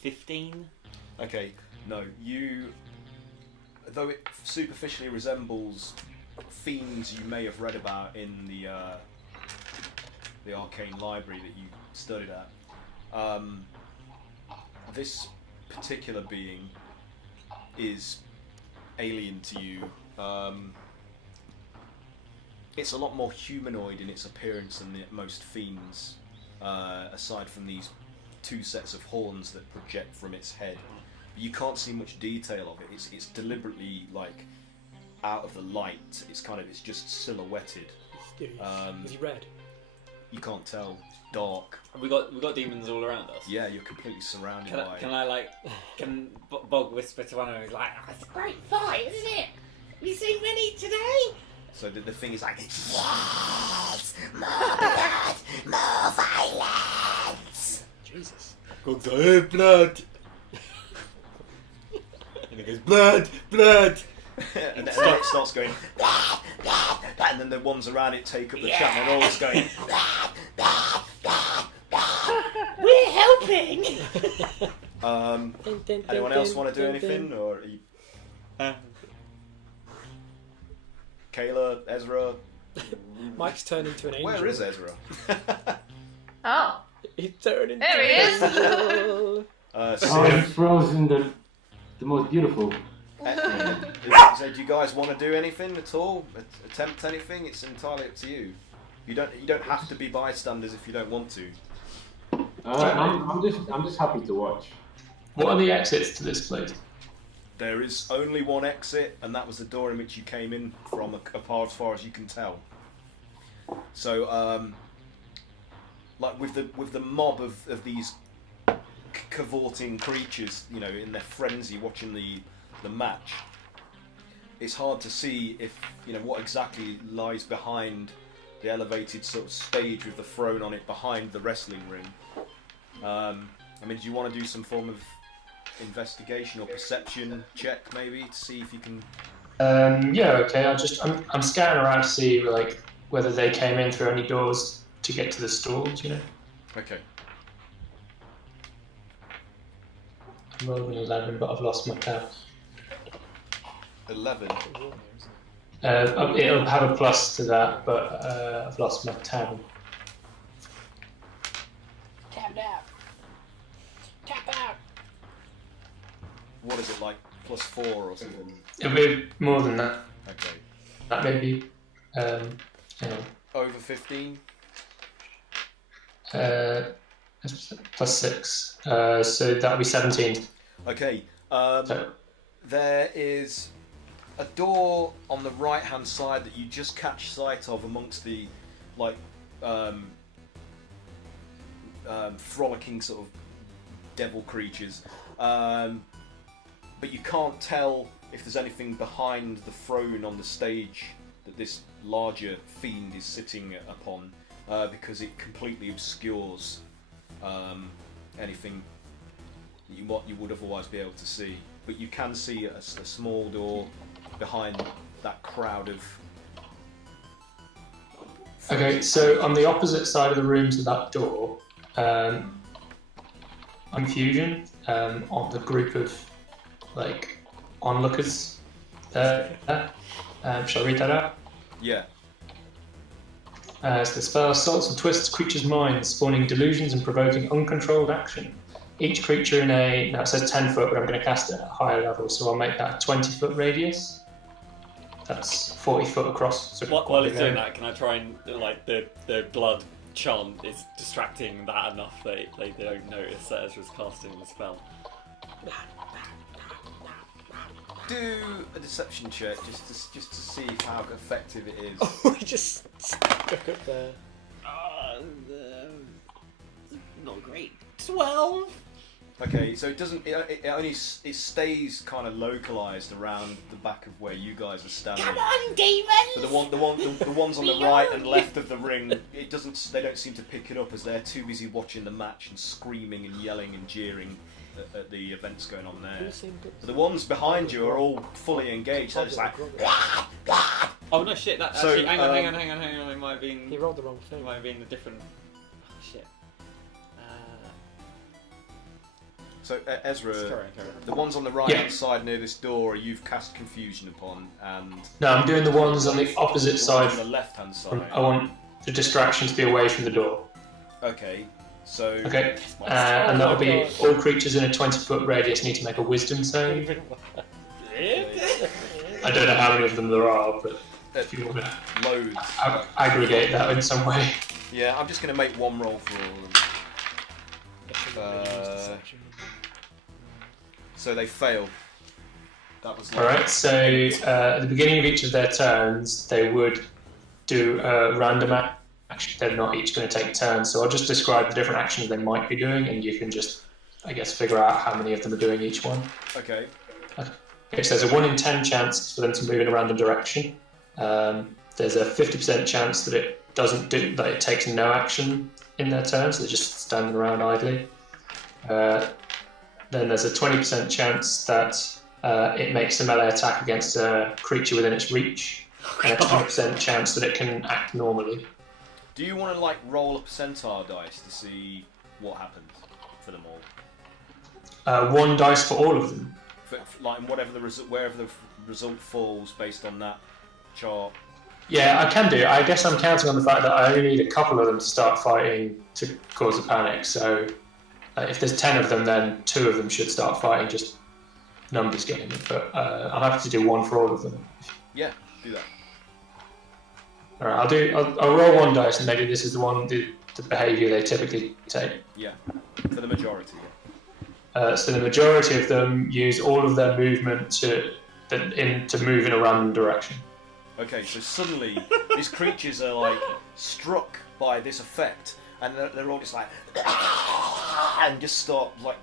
15. Okay, no, though it superficially resembles fiends you may have read about in the arcane library that you studied at, this particular being is alien to you. It's a lot more humanoid in its appearance than most fiends, aside from these 2 sets of horns that project from its head. You can't see much detail of it. It's deliberately like out of the light. It's just silhouetted. Is he red? You can't tell. Dark. We got demons all around us. Yeah, you're completely surrounded by. Can Bog whisper to one of them? He's like, It's a great fight, isn't it? Have you seen many today? So the thing is like, Yes! More blood! More violence! Jesus. Gogs, I have blood. And he goes, blood. And then it starts going, and then the ones around it take up the chat, and they're always going. We're helping! Anyone else want to do anything, or are you... Kayla, Ezra? Mike's turned into an angel. Where is Ezra? Oh, He's turned into there he is. angel. He's frozen the most beautiful. So do you guys want to do anything at all? Attempt anything? It's entirely up to you. You don't have to be bystanders if you don't want to. I'm just happy to watch. What are the exits to this place? There is only one exit, and that was the door in which you came in from, as far as you can tell. So, like with the mob of these cavorting creatures, in their frenzy, watching the match, it's hard to see if what exactly lies behind the elevated sort of stage with the throne on it behind the wrestling ring. Do you want to do some form of investigation or perception check maybe to see if you can? Yeah, okay. I'm scanning around to see whether they came in through any doors to get to the stalls. Okay. I rolled an 11, but I've lost my tab. 11. It'll have a plus to that, but I've lost my tab. Tapped out. Tap out. What is it, like +4 or something? It'll be more than that. Okay. That may be. Over 15? +6. So that'll be 17. Okay. So, There is a door on the right-hand side that you just catch sight of amongst the like frolicking sort of devil creatures, but you can't tell if there's anything behind the throne on the stage that this larger fiend is sitting upon, because it completely obscures anything you would otherwise be able to see. But you can see a small door behind that crowd of... Okay, so on the opposite side of the room to that door, confusion on the group of like onlookers. Shall I read that out? Yeah. So the spell assaults and twists creatures' minds, spawning delusions and provoking uncontrolled action. Each creature in now it says 10 foot, but I'm going to cast it at a higher level, so I'll make that a 20 foot radius. That's 40 foot across. So While it's doing that, can I try and, like, the blood chant is distracting that enough that they don't notice that Ezra's casting the spell? Do a deception check just to see how effective it is. Oh, we just stuck up there. Not great. 12. Okay, so it doesn't. It stays kind of localized around the back of where you guys are standing. Come on, demons! But the ones on the right and left of the ring, it doesn't. They don't seem to pick it up as they're too busy watching the match and screaming and yelling and jeering at the events going on there. But the ones behind you are all fully engaged. They're just like. Oh no, shit! That So, actually, hang on. It might have been. He rolled the wrong It thing. might have been a different. Oh, shit. So Ezra, Sorry. the ones on the right hand side near this door, you've cast confusion upon, and No, I'm doing the ones on the opposite the side. ones on the left hand side. I want the distraction to be away from the door. Okay, so Okay, and that'll be all creatures in a 20 foot radius need to make a wisdom save. I don't know how many of them there are, but if you want to loads. aggregate that in some way. Yeah, I'm just going to make one roll for all of them. So they fail. That was Alright, so at the beginning of each of their turns, they would do a random action. They're not each going to take turns, so I'll just describe the different actions they might be doing, and you can just, I guess, figure out how many of them are doing each one. Okay. Okay, so there's a 1 in 10 chance for them to move in a random direction. There's a 50% chance that it takes no action in their turn, so they're just standing around idly. Then there's a 20% chance that it makes a melee attack against a creature within its reach, and a 20% chance that it can act normally. Do you want to like roll a percentile dice to see what happens for them all? 1 dice for all of them. Like wherever the result falls based on that chart. Yeah, I can do. I guess I'm counting on the fact that I only need a couple of them to start fighting to cause a panic. So if there's 10 of them, then 2 of them should start fighting, just numbers game. But I'm happy to do 1 for all of them. Yeah, do that. All right, I'll roll 1 dice, and maybe this is the behaviour they typically take. Yeah, for the majority. So the majority of them use all of their movement to move in a random direction. Okay, so suddenly these creatures are like struck by this effect, and they're all just like, and just start like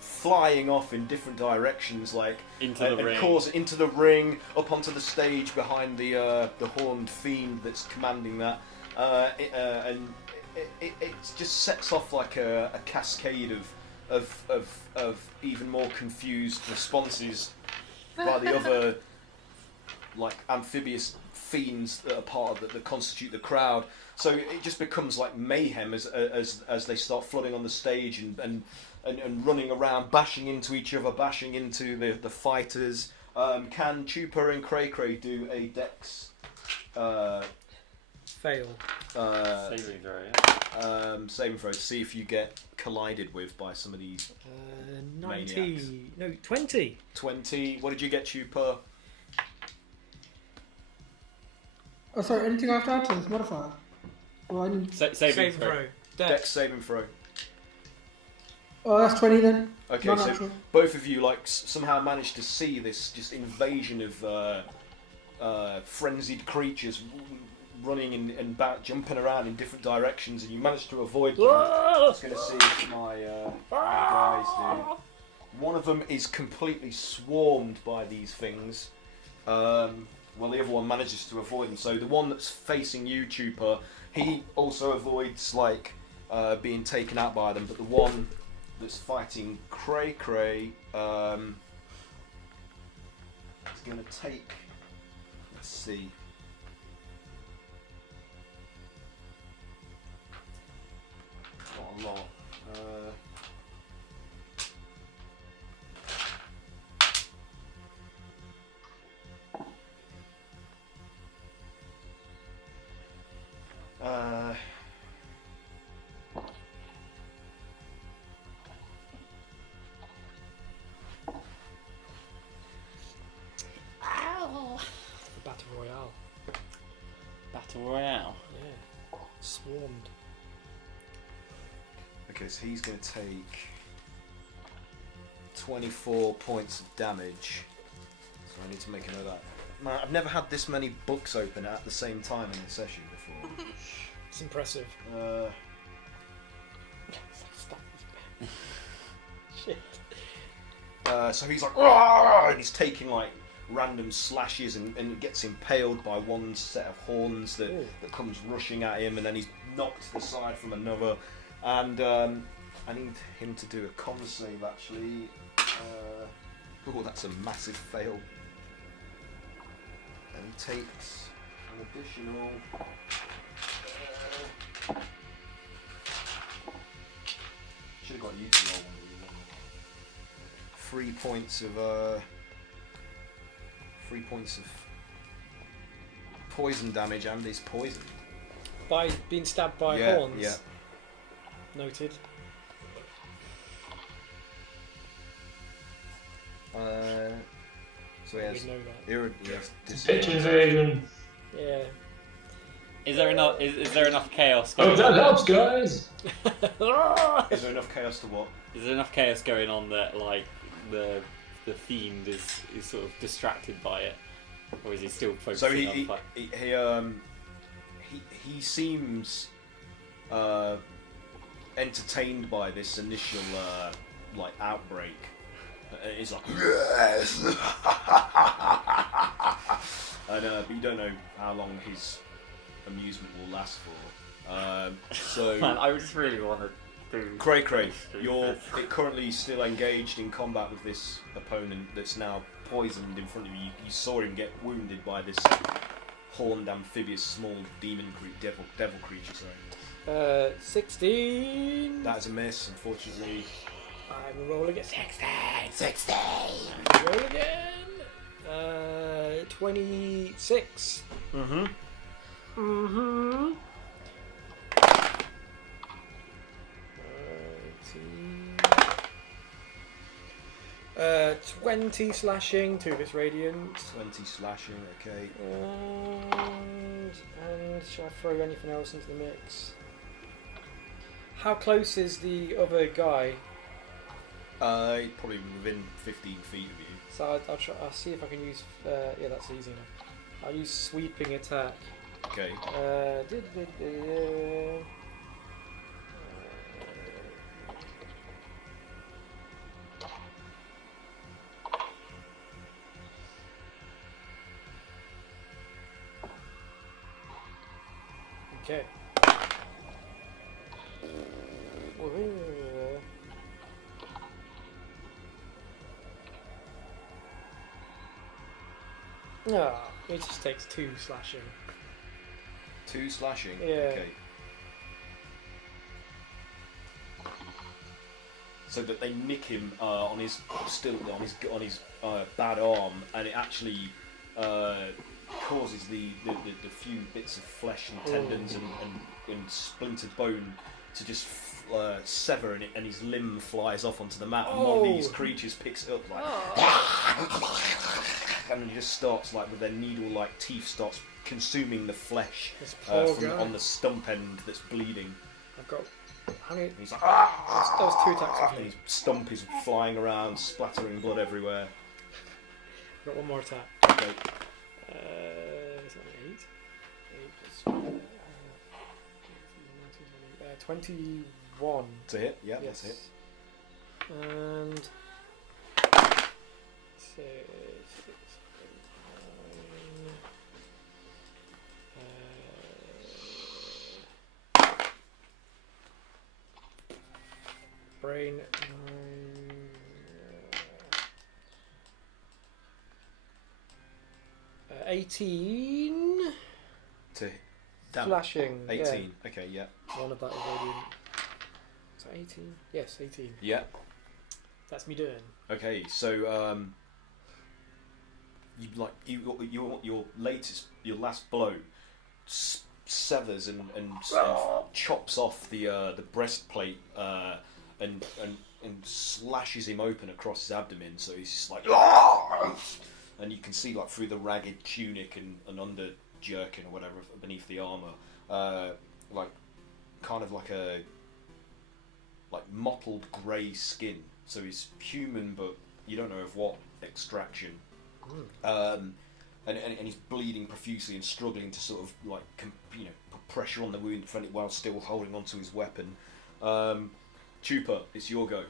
flying off in different directions, like Into the ring. into the ring, up onto the stage behind the horned fiend that's commanding that, and it just sets off like a cascade of even more confused responses by the other like amphibious fiends that are part of that constitute the crowd. So it just becomes like mayhem as they start flooding on the stage and running around, bashing into each other, bashing into the fighters. Can Chupa and Cray Cray do a dex Fail. Saving throw, yeah. saving throw to see if you get collided with by some of these 90. maniacs? No, 20. 20. What did you get, Chupa? Oh, sorry, anything I have to add to this modifier? Well, I need... Saving Save throw. throw. Dex saving throw. Oh, that's 20 then. Okay, Not so natural. both of you like somehow managed to see this just invasion of frenzied creatures running and jumping around in different directions, and you managed to avoid them. I'm just going to see if my guys do. One of them is completely swarmed by these things. Well, the other one manages to avoid them. So the one that's facing you, Chupa, he also avoids like being taken out by them. But the one that's fighting Cray is going to take. Let's see. Not a lot. Ow! The Battle Royale. Battle Royale. Yeah. Swarmed. Okay, so he's going to take 24 points of damage. So I need to make a note of that. Man, I've never had this many books open at the same time in a session before. It's impressive. Shit. So he's like, "Argh!" and he's taking like random slashes and gets impaled by one set of horns that comes rushing at him, and then he's knocked to the side from another. And I need him to do a con save actually. Oh, that's a massive fail. And he takes an additional. Should have got you to roll one. 3 points of 3 points of poison damage, and he's poisoned. By being stabbed by Yeah, horns. yeah. Noted. So he has We know that. Pitch invasion. Yeah. Is there enough chaos? Oh, that helps, guys. Is there enough chaos to what? Is there enough chaos going on that like the fiend is sort of distracted by it, or is he still So focusing on fight? he seems entertained by this initial like outbreak. He's like, yes, and but you don't know how long his amusement will last for. So Man, I just really want to do. Cray, you're currently still engaged in combat with this opponent that's now poisoned in front of you. You saw him get wounded by this horned amphibious small devil creature. Sorry. 16. That is a miss, unfortunately. I will roll again. 16! Roll again. 26. Mm-hmm. Mm-hmm. 20 slashing, 2 of its radiant. 20 slashing, okay. And shall I throw anything else into the mix? How close is the other guy? Probably within 15 feet of you. So I'll see if I can use. Yeah, that's easy enough. I'll use sweeping attack. Okay. Okay. No, it just takes 2 slashing. 2 slashing? Yeah. Okay. So that they nick him on his bad arm, and it actually causes the few bits of flesh and tendons and splintered bone to just sever, and his limb flies off onto the mat, and one of these creatures picks it up like, and he just starts like with their needle-like teeth starts consuming the flesh This poor guy. on the stump end that's bleeding. I've got How many? And he's like, ah! That was 2 attacks. And Wasn't his it? stump is flying around, splattering blood everywhere. Got one more attack. Okay. Is that an 8? 8 plus 21. To hit? Yeah, Yes. that's it. And 6, 9. Brain 9. 18. To damn. Flashing. 18. Okay, yeah. Yeah. One of that is radiant. Is that 18? Yes, 18. Yeah. That's me doing. Okay, so your last blow severs and chops off the breastplate and slashes him open across his abdomen. So he's just like, and you can see like through the ragged tunic and under jerkin or whatever beneath the armor, like kind of like a mottled grey skin. So he's human, but you don't know of what extraction. And he's bleeding profusely and struggling to sort of like put pressure on the wound while still holding onto his weapon. Chupa, it's your go.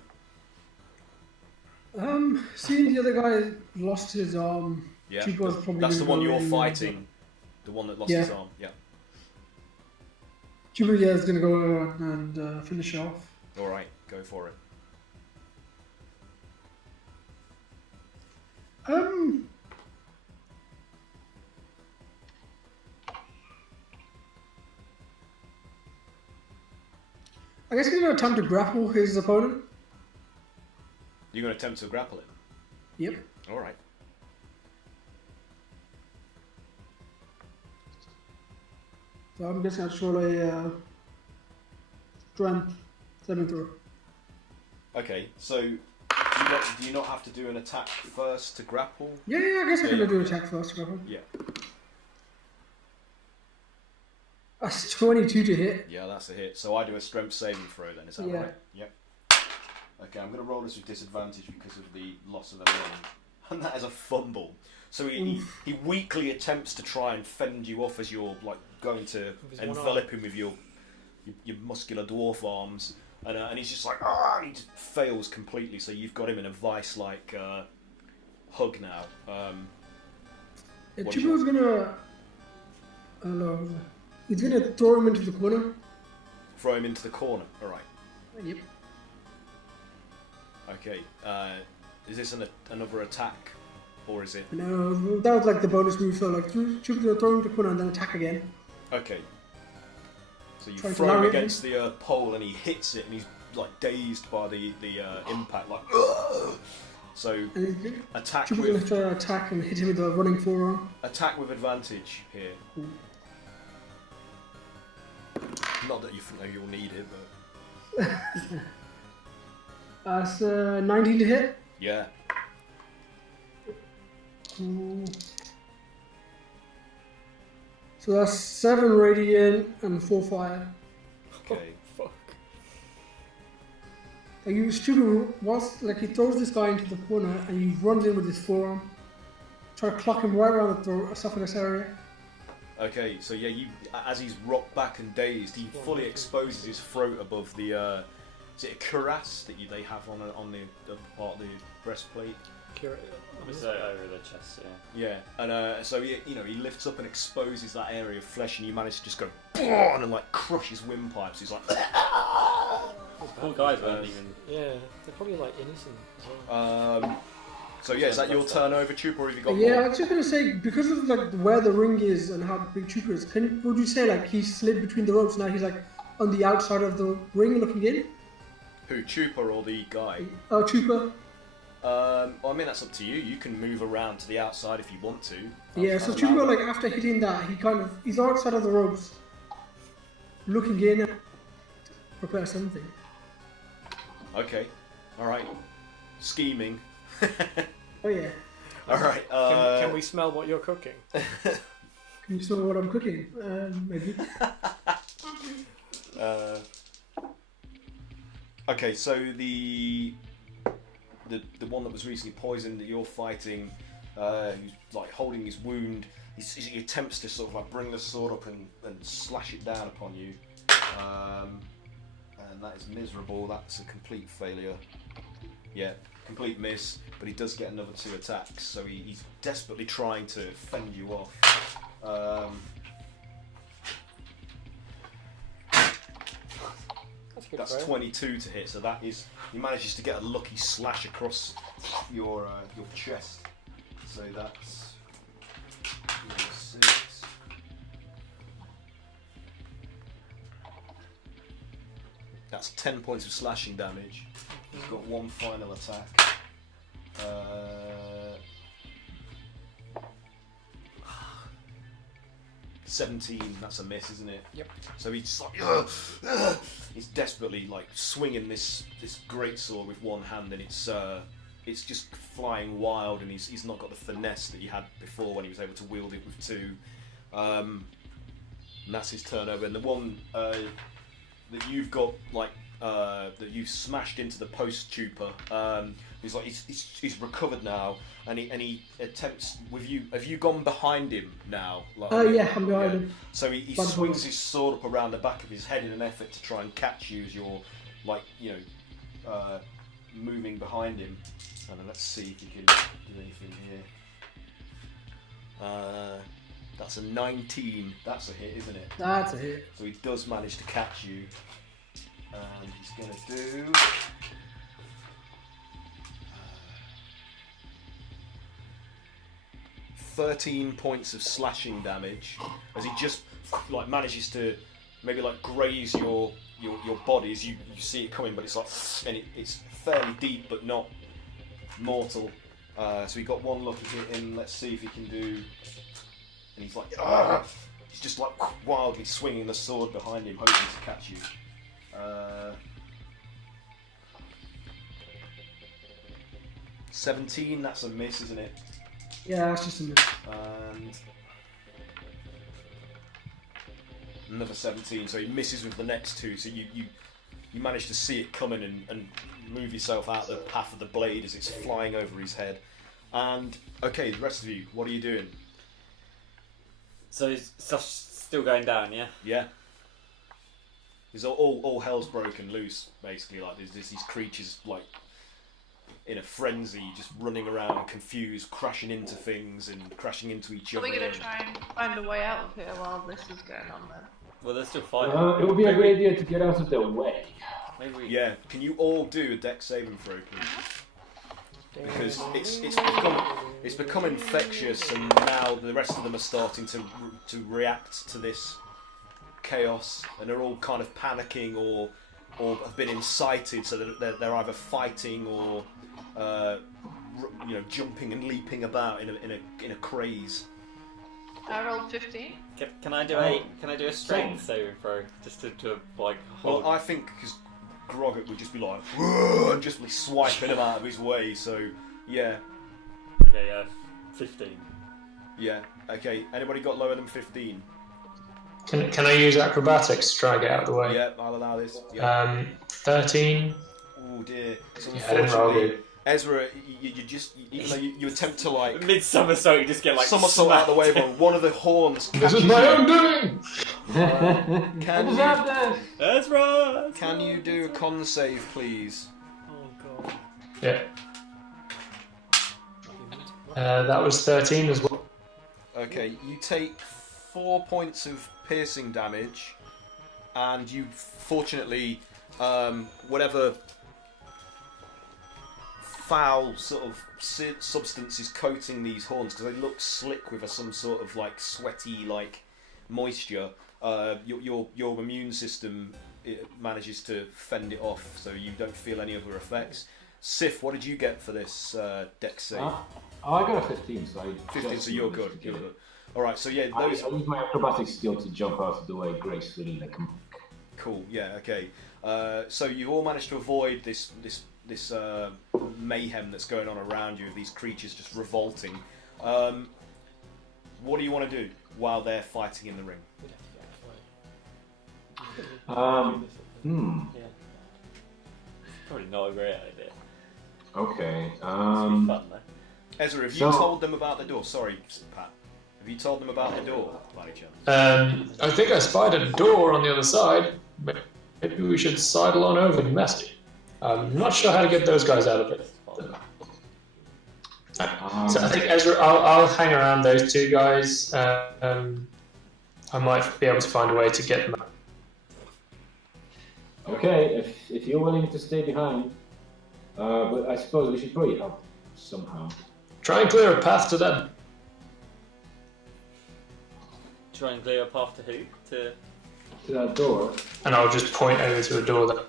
Seeing the other guy lost his arm. Yeah, Chupa's probably that's the gonna one go you're in, fighting. The one that lost Yeah. his arm. Yeah. Chupa is going to go and finish it off. All right, go for it. I guess he's going to attempt to grapple his opponent. You're going to attempt to grapple him. Yep. All right. So I'm guessing I'll roll a strength saving throw. Okay, so do you not have to do an attack first to grapple? Yeah, I guess I Yeah, can do attack first. Grapple. Yeah. That's 22 to hit. Yeah, that's a hit. So I do a strength saving throw then, is that Yeah. right? Yep. Okay, I'm going to roll this with disadvantage because of the loss of the limb. And that is a fumble. So he weakly attempts to try and fend you off as you're like going to With his one envelop him with your muscular dwarf arms. And he's just like, and he just fails completely. So you've got him in a vice-like hug now. Yeah, What Chupa's gonna. He's gonna throw him into the corner. Throw him into the corner. All right. Yep. Okay. Is this another attack, or is it? No, that was like the bonus move. So like Chupa's gonna throw him into the corner and then attack again. Okay. So you Trying to throw him land it against the pole, and he hits it, and he's like dazed by the impact, like. So And attack Chupa's gonna with try to attack and hit him with a running forearm. advantage here. Not that you think you'll need it, but That's 19 to hit. yeah. So that's 7 radiant and 4 fire. Okay. Fuck. Like you stupid, whilst like he throws this guy into the corner and he runs in with his forearm, try to clock him right around the throat, esophagus area. Okay. So yeah, as he's rocked back and dazed, he fully exposes his throat above the. Is it a cuirass that they have on the part of the breastplate? It's over the chest, yeah. Yeah, and so he lifts up and exposes that area of flesh, and you manage to just go and like crush his windpipes. He's like, Poor guys weren't even. Yeah, they're probably like innocent as well. so yeah, is that your turn over, Chupa, or have you got Yeah, I more? was just gonna say because of like where the ring is and how big Chupa is. Would you say like he slid between the ropes? Now he's like on the outside of the ring looking in. Who, Chupa or the guy? Oh, Chupa. Well, I mean that's up to you. You can move around to the outside if you want to. Yeah, so I'll Chupa, allow like that. after hitting that, he's outside of the ropes, looking in, to prepare something. Okay, all right. Scheming. Oh yeah. All right. Can we smell what you're cooking? Can you smell what I'm cooking? Maybe. Okay, so the one that was recently poisoned that you're fighting, who's like holding his wound, he attempts to sort of like bring the sword up and slash it down upon you, and that is miserable. That's a complete failure. Yeah, complete miss. But he does get another 2 attacks, so he's desperately trying to fend you off. That's 22 to hit, so that is, he manages to get a lucky slash across your chest. So that's 6. That's 10 points of slashing damage. He's got 1 final attack. 17, that's a miss, isn't it? Yep. So he's just like, ugh, ugh. He's desperately like swinging this great sword with one hand, and it's just flying wild, and he's not got the finesse that he had before when he was able to wield it with 2. And that's his turnover. And the one that you've got like that you've smashed into the post trooper. He's like he's recovered now, and he attempts with you. Have you gone behind him now? Like, yeah, I'm behind him. So he swings his sword up around the back of his head in an effort to try and catch you as you're like moving behind him. And then let's see if he can do anything here. That's a 19. That's a hit, isn't it? That's a hit. So he does manage to catch you. And he's going to do 13 points of slashing damage as he just like manages to maybe like graze your body as you see it coming, but it's like, and it's fairly deep but not mortal. So he got 1 lucky hit in. Let's see if he can do. And he's like, Argh! He's just like wildly swinging the sword behind him, hoping to catch you. 17, that's a miss, isn't it? Yeah, that's just a miss. And another 17, so he misses with the next 2. So you manage to see it coming and move yourself out the path of the blade as it's flying over his head. And okay, the rest of you, what are you doing? So stuff's still going down, yeah? Yeah. There's all hell's broken loose, basically. Like there's these creatures like in a frenzy, just running around, confused, crashing into things and crashing into each Are other. we going to try and find a way out of here while this is going on then? Well, they're still fighting. It would be a great idea to get out of their way. Maybe we... Yeah. Can you all do a dex saving throw, please? Because it's become infectious, and now the rest of them are starting to react to this chaos, and they're all kind of panicking or have been incited, so that they're either fighting or jumping and leaping about in a craze. I rolled 15. Can I do a strength saving throw just to like hold? Well, I think because Grogget would just be like and just be swiping him out of his way. So yeah. Okay, 15. Yeah. Okay. Anybody got lower than 15? Can I use acrobatics to try and get out of the way? Yeah, I'll allow this. Yeah. 13. Oh dear. So Yeah, I didn't roll unfortunately, good. Ezra, you just even though you attempt to like Mid somersault, you just get like somersault out of the way, but one of the horns This catches is my you. own doing! Can Deserve you, that. Ezra! can you do a con save, please? Oh god. Yeah. That was 13 as well. Okay, you take 4 points of piercing damage, and you fortunately, whatever foul sort of substance is coating these horns, because they look slick with some sort of like sweaty like moisture. Your immune system manages to fend it off, so you don't feel any other effects. Sif, what did you get for this dex save? I got a 15, so I 15, so you're good. You're good. All right, so yeah, I those. use my acrobatic skill to jump out of the way gracefully like a monk. Cool. Yeah. Okay. So you all managed to avoid this mayhem that's going on around you. These creatures just revolting. What do you want to do while they're fighting in the ring? Probably not a great idea. Okay. It's fun though. Ezra, have you So- told them about the door? Sorry, Pat. Have you told them about the door, by any chance? I think I spied a door on the other side. Maybe we should sidle on over and mess. I'm not sure how to get those guys out of it. So I think Ezra, I'll hang around those two guys. I might be able to find a way to get them out. Okay, if you're willing to stay behind, but I suppose we should probably help somehow. Try and clear a path to them. Try and clear a path to who? To To that door. And I'll just point over to a door that.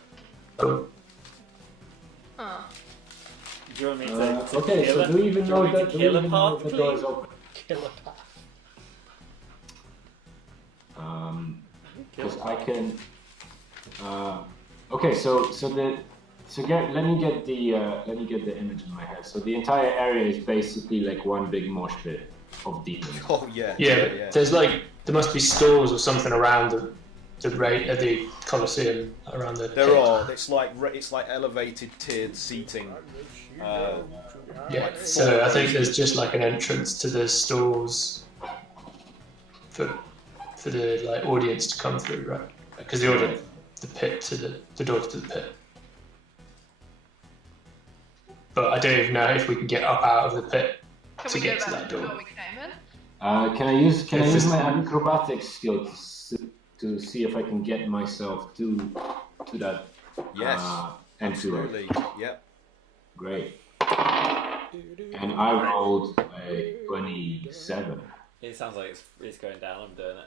Oh, Oh. do you want me to Okay, kill so it? do we even Do you know want me to that kill a path, the door is please? open? Killer path. Kill Because a I path. can. Okay, let me get the image in my head. So the entire area is basically like one big mosh pit of demons. Oh yeah. yeah. There's there must be stores or something around the Colosseum around the. There pit. are. It's like elevated tiered seating. Yeah. So I think there's just like an entrance to the stores for the audience to come through, right? Because the pit to the door to the pit. But I don't even know if we can get up out of the pit Can to we get go to back that to the door. door we came in? Can I use my acrobatics skill to see if I can get myself to that Yes. entry? Absolutely. Yep. Great. And I rolled a 27. It sounds like it's going down. I'm doing it.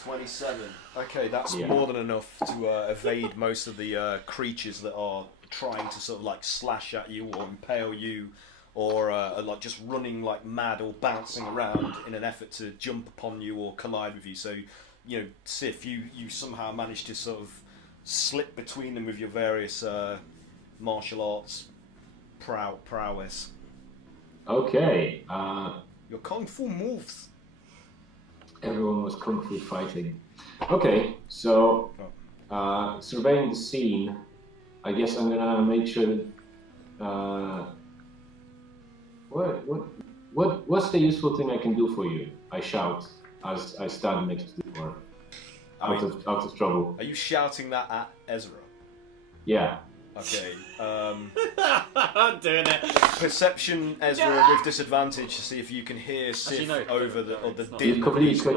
27. Okay, that's Yeah. more than enough to evade most of the creatures that are trying to sort of like slash at you or impale you, or are like just running like mad or bouncing around in an effort to jump upon you or collide with you. So, you know, Sif, you somehow managed to sort of slip between them with your various martial arts prowess. Okay. Your kung fu moves. Everyone was kung fu fighting. Okay, so surveying the scene, I guess I'm gonna make sure that. What's the useful thing I can do for you? I shout as I stand next to the door, out of trouble. Are you shouting that at Ezra? Yeah. Okay. I'm doing it. Perception, Ezra, with disadvantage to see if you can hear Sif Actually, no, over the it's not. din.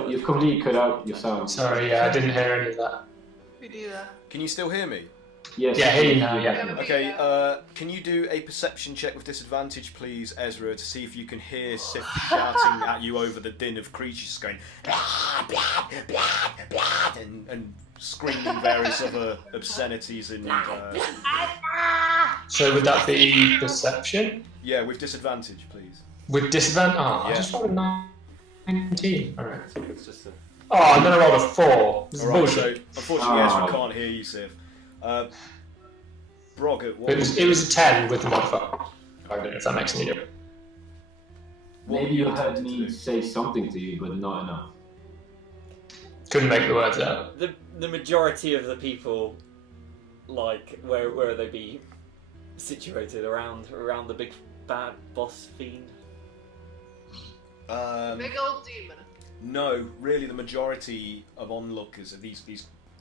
You've completely cut out your sound. Sorry, yeah, I didn't hear any of that. We do that. Can you still hear me? Yes. Yeah, hear you now, yeah. Okay. Can you do a perception check with disadvantage, please, Ezra, to see if you can hear Sif shouting at you over the din of creatures going and screaming various other obscenities and So would that be perception? yeah, with disadvantage, please. With disadvantage? Oh, I Yeah. just rolled a 19. Alright. It's just a... Oh, and then I rolled a 4. This is All right. So bullshit. unfortunately, Ezra can't hear you, Sif. Broggett, what It was a 10 with the modifier. I don't know if that makes any difference. what Maybe were you you heard attempting to me do? say something to you, but not enough. Couldn't make the words out. The majority of the people, like, where they be situated around the big bad boss fiend? Big old demon. No, really, the majority of onlookers are these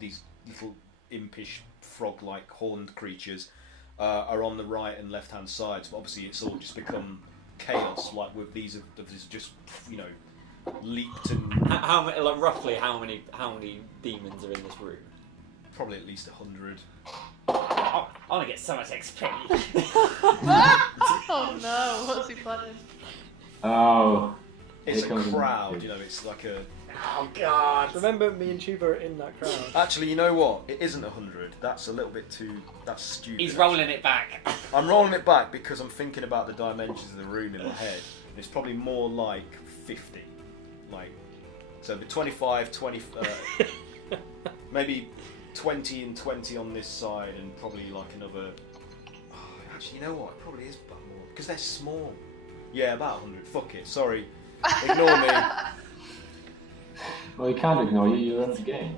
little impish frog-like horned creatures are on the right and left-hand sides. But obviously, it's all just become chaos. Like with these, just leaped and How many, like roughly how many demons are in this room? probably at least 100. I want to get so much XP. Oh no, what's he planning? Oh. It's Here a comes- crowd, it's like a. Oh God! Remember, me and Tuba are in that crowd. Actually, you know what? It isn't 100. That's a little bit too. That's stupid. He's rolling it back. I'm rolling it back because I'm thinking about the dimensions of the room in my head. It's probably more like 50. So the 25, 20, maybe 20 and 20 on this side, and probably like another. Oh, actually, you know what? It probably is about more because they're small. Yeah, about 100. Fuck it. Sorry. Ignore me. Well, you can't ignore you. You run the game.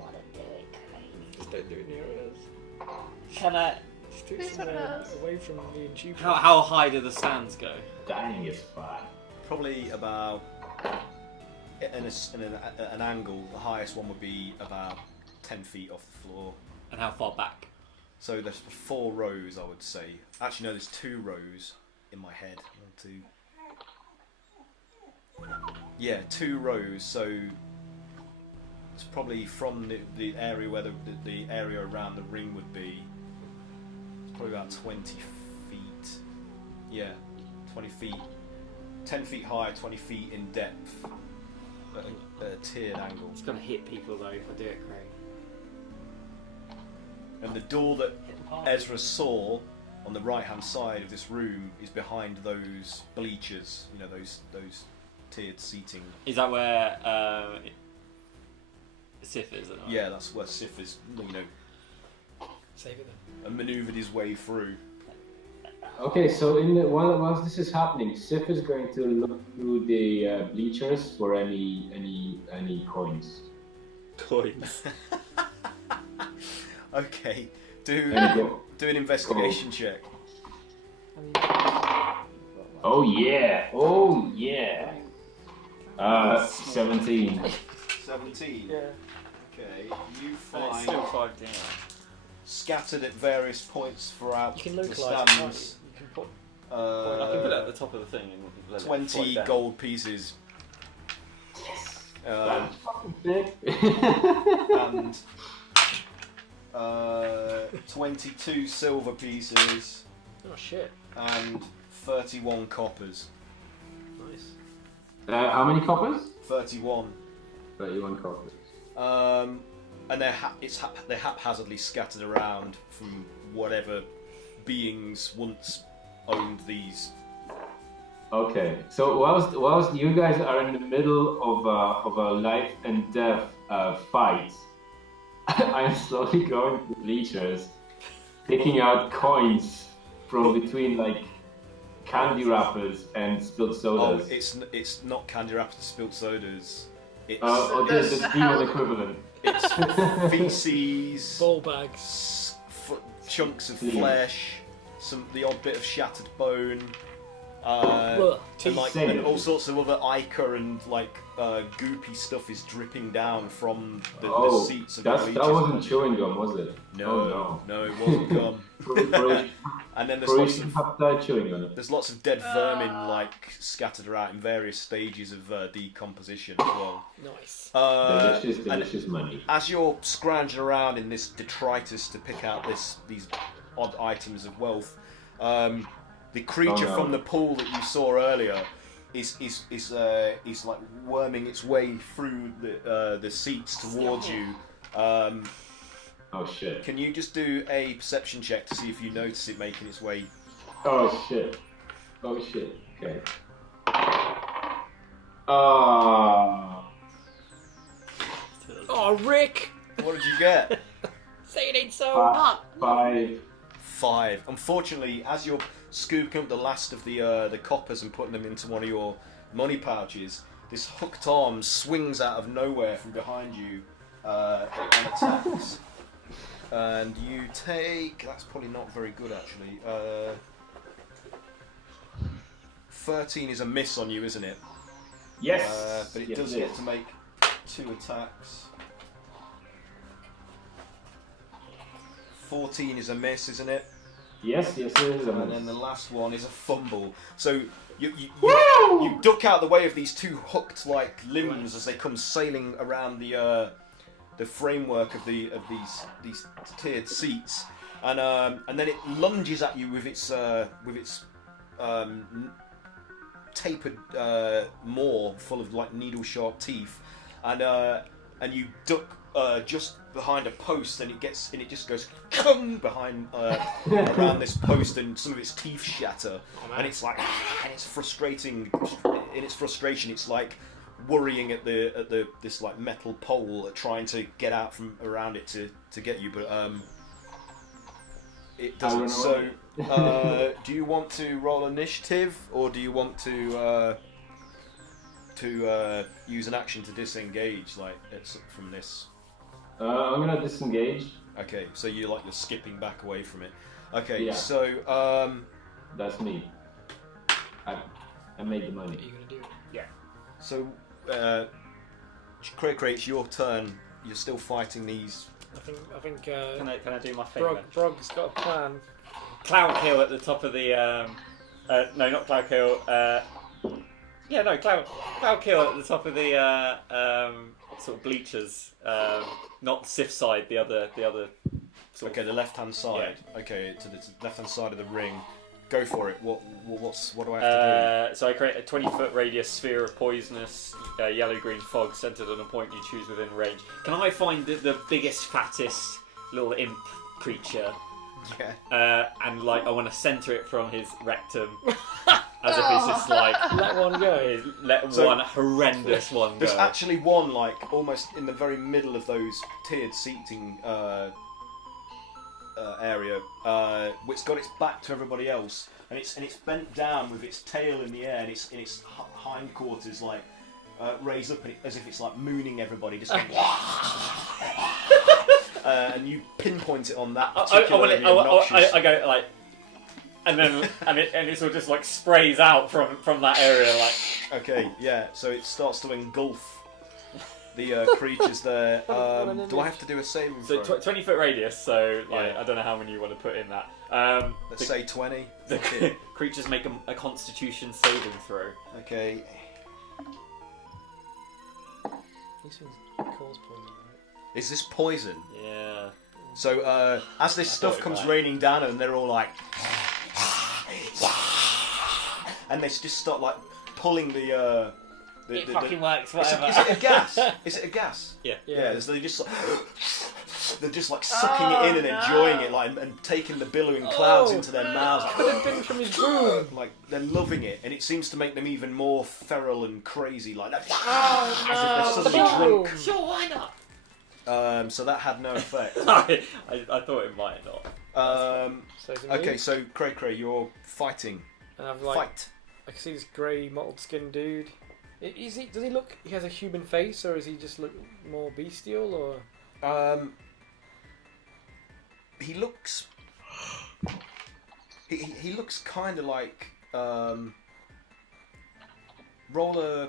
Just don't do it near us. Can I? Do it somewhere away from the tube. How high do the stands go? Dying is fine. Probably about in an angle. The highest one would be about 10 feet off the floor. And how far back? So there's 4 rows, I would say. Actually, no, there's 2 rows in my head. 1, 2. Yeah, 2 rows. So it's probably from the area where the area around the ring would be. It's probably about 20 feet. Yeah, 20 feet. 10 feet high, 20 feet in depth. At a tiered angle. It's gonna hit people though if I do it, Craig. And the door that Ezra saw on the right-hand side of this room is behind those bleachers. You know, those tiered seating. Is that where Sif is? Yeah, that's where Sif is. You know, Save it then. and manoeuvred his way through. Okay, so while this is happening, Sif is going to look through the bleachers for any coins. Coins. Okay, do Go. an investigation check. Oh yeah! 17. 17. Yeah. Okay, you And it's find still 5 down. scattered at various points throughout You can the localise it, can't stands. you? You can put. I can put it at the top of the thing and let it 20 float down. gold pieces. That's fucking sick. And 22 silver pieces Oh shit! and 31 coppers. Nice. How many coppers? 31. 31 coppers. And they're haphazardly scattered around from whatever beings once owned these. Okay, so whilst you guys are in the middle of a life and death fight, I'm slowly going to the bleachers, picking out coins from between like candy wrappers and spilled Oh, sodas. it's not candy wrappers and spilled sodas. It's Or the demon equivalent. it's feces, Ball bags. chunks of Yeah. flesh, the odd bit of shattered bone. Ugh. And, like, Same. and all sorts of other ichor and like goopy stuff is dripping down from the seats of the that bleachers. wasn't chewing gum, was it? No, no, it wasn't gum. And then Croatian peptide chewing on it. there's lots of dead vermin like scattered around in various stages of decomposition as well. Nice. Delicious money. As you're scrounging around in this detritus to pick out these odd items of wealth, the creature from the pool that you saw earlier is like worming its way through the seats towards you. Oh shit. Can you just do a perception check to see if you notice it making its way? Oh shit. Okay. Ah. Oh, Rick! What did you get? Say it ain't so. 5. 5. Unfortunately, as you're scooping up the last of the coppers and putting them into one of your money pouches, this hooked arm swings out of nowhere from behind you and attacks. And you take... That's probably not very good, actually. 13 is a miss on you, isn't it? Yes. But it Yes, does it get is. to make 2 attacks. 14 is a miss, isn't it? Yes, it is. And then the last one is a fumble. So you duck out the way of these 2 hooked like limbs as they come sailing around the framework of these tiered seats, and then it lunges at you with its tapered maw full of like needle sharp teeth, and you duck just behind a post, and it just goes behind around this post, and some of its teeth shatter, and it's like, and it's frustrating. In its frustration, it's like worrying at this like metal pole, trying to get out from around it to get you, but it doesn't. So, do you want to roll initiative, or do you want to use an action to disengage, like from this? I'm gonna disengage. Okay, so you're skipping back away from it. Okay, Yeah. so That's me. I made the What money. are you gonna do? so Cray, it's your turn. You're still fighting these. I think. Can I do my thing then? Brog's got a plan. Cloud Kill at the top of the no, not Cloud Kill. Cloud Kill at the top of the sort of bleachers. Not Sif side, the other sort Okay, the left-hand side. Okay, to the left-hand side of the ring. Go for it. What do I have to So I create a 20-foot radius sphere of poisonous yellow-green fog centered on a point you choose within range. Can I find the biggest, fattest little imp creature? do? Yeah. And like I want to center it from his rectum, as if it's just like Let one go. let So- one horrendous one There's go. actually one like almost in the very middle of those tiered seating area, which got its back to everybody else, and it's bent down with its tail in the air, and its hindquarters like raised up, as if it's like mooning everybody, just like, and you pinpoint it on that particularly obnoxious. I go like, and then and it sort of just like sprays out from that area like. Okay, yeah. So it starts to engulf the creatures there. Do I have to do a saving So throw? 20-foot radius. So like Yeah. I don't know how many you want to put in that. Let's say 20. The creatures make a Constitution saving throw. Okay. These things cause poison, right? Is this poison? Yeah. So as this stuff it comes might. raining down, and they're all like, and they just start like pulling the. It fucking works. Is Whatever. it a gas? Is it a gas? Yeah. Yeah. So they just like, they're just like sucking it in and enjoying it, like and taking the billowing clouds into their mouths. Like, Could have been from his room. like they're loving it, and it seems to make them even more feral and crazy, like that. Oh, as if they're suddenly drunk. Sure, why not? So that had no effect. I thought it might not. So is it me? Okay, so Cray, you're fighting. And I've like, Fight. I can see this grey mottled skinned dude. Does he look? He has a human face, or is he just look more bestial? Or He looks. He looks kind of like. Roll a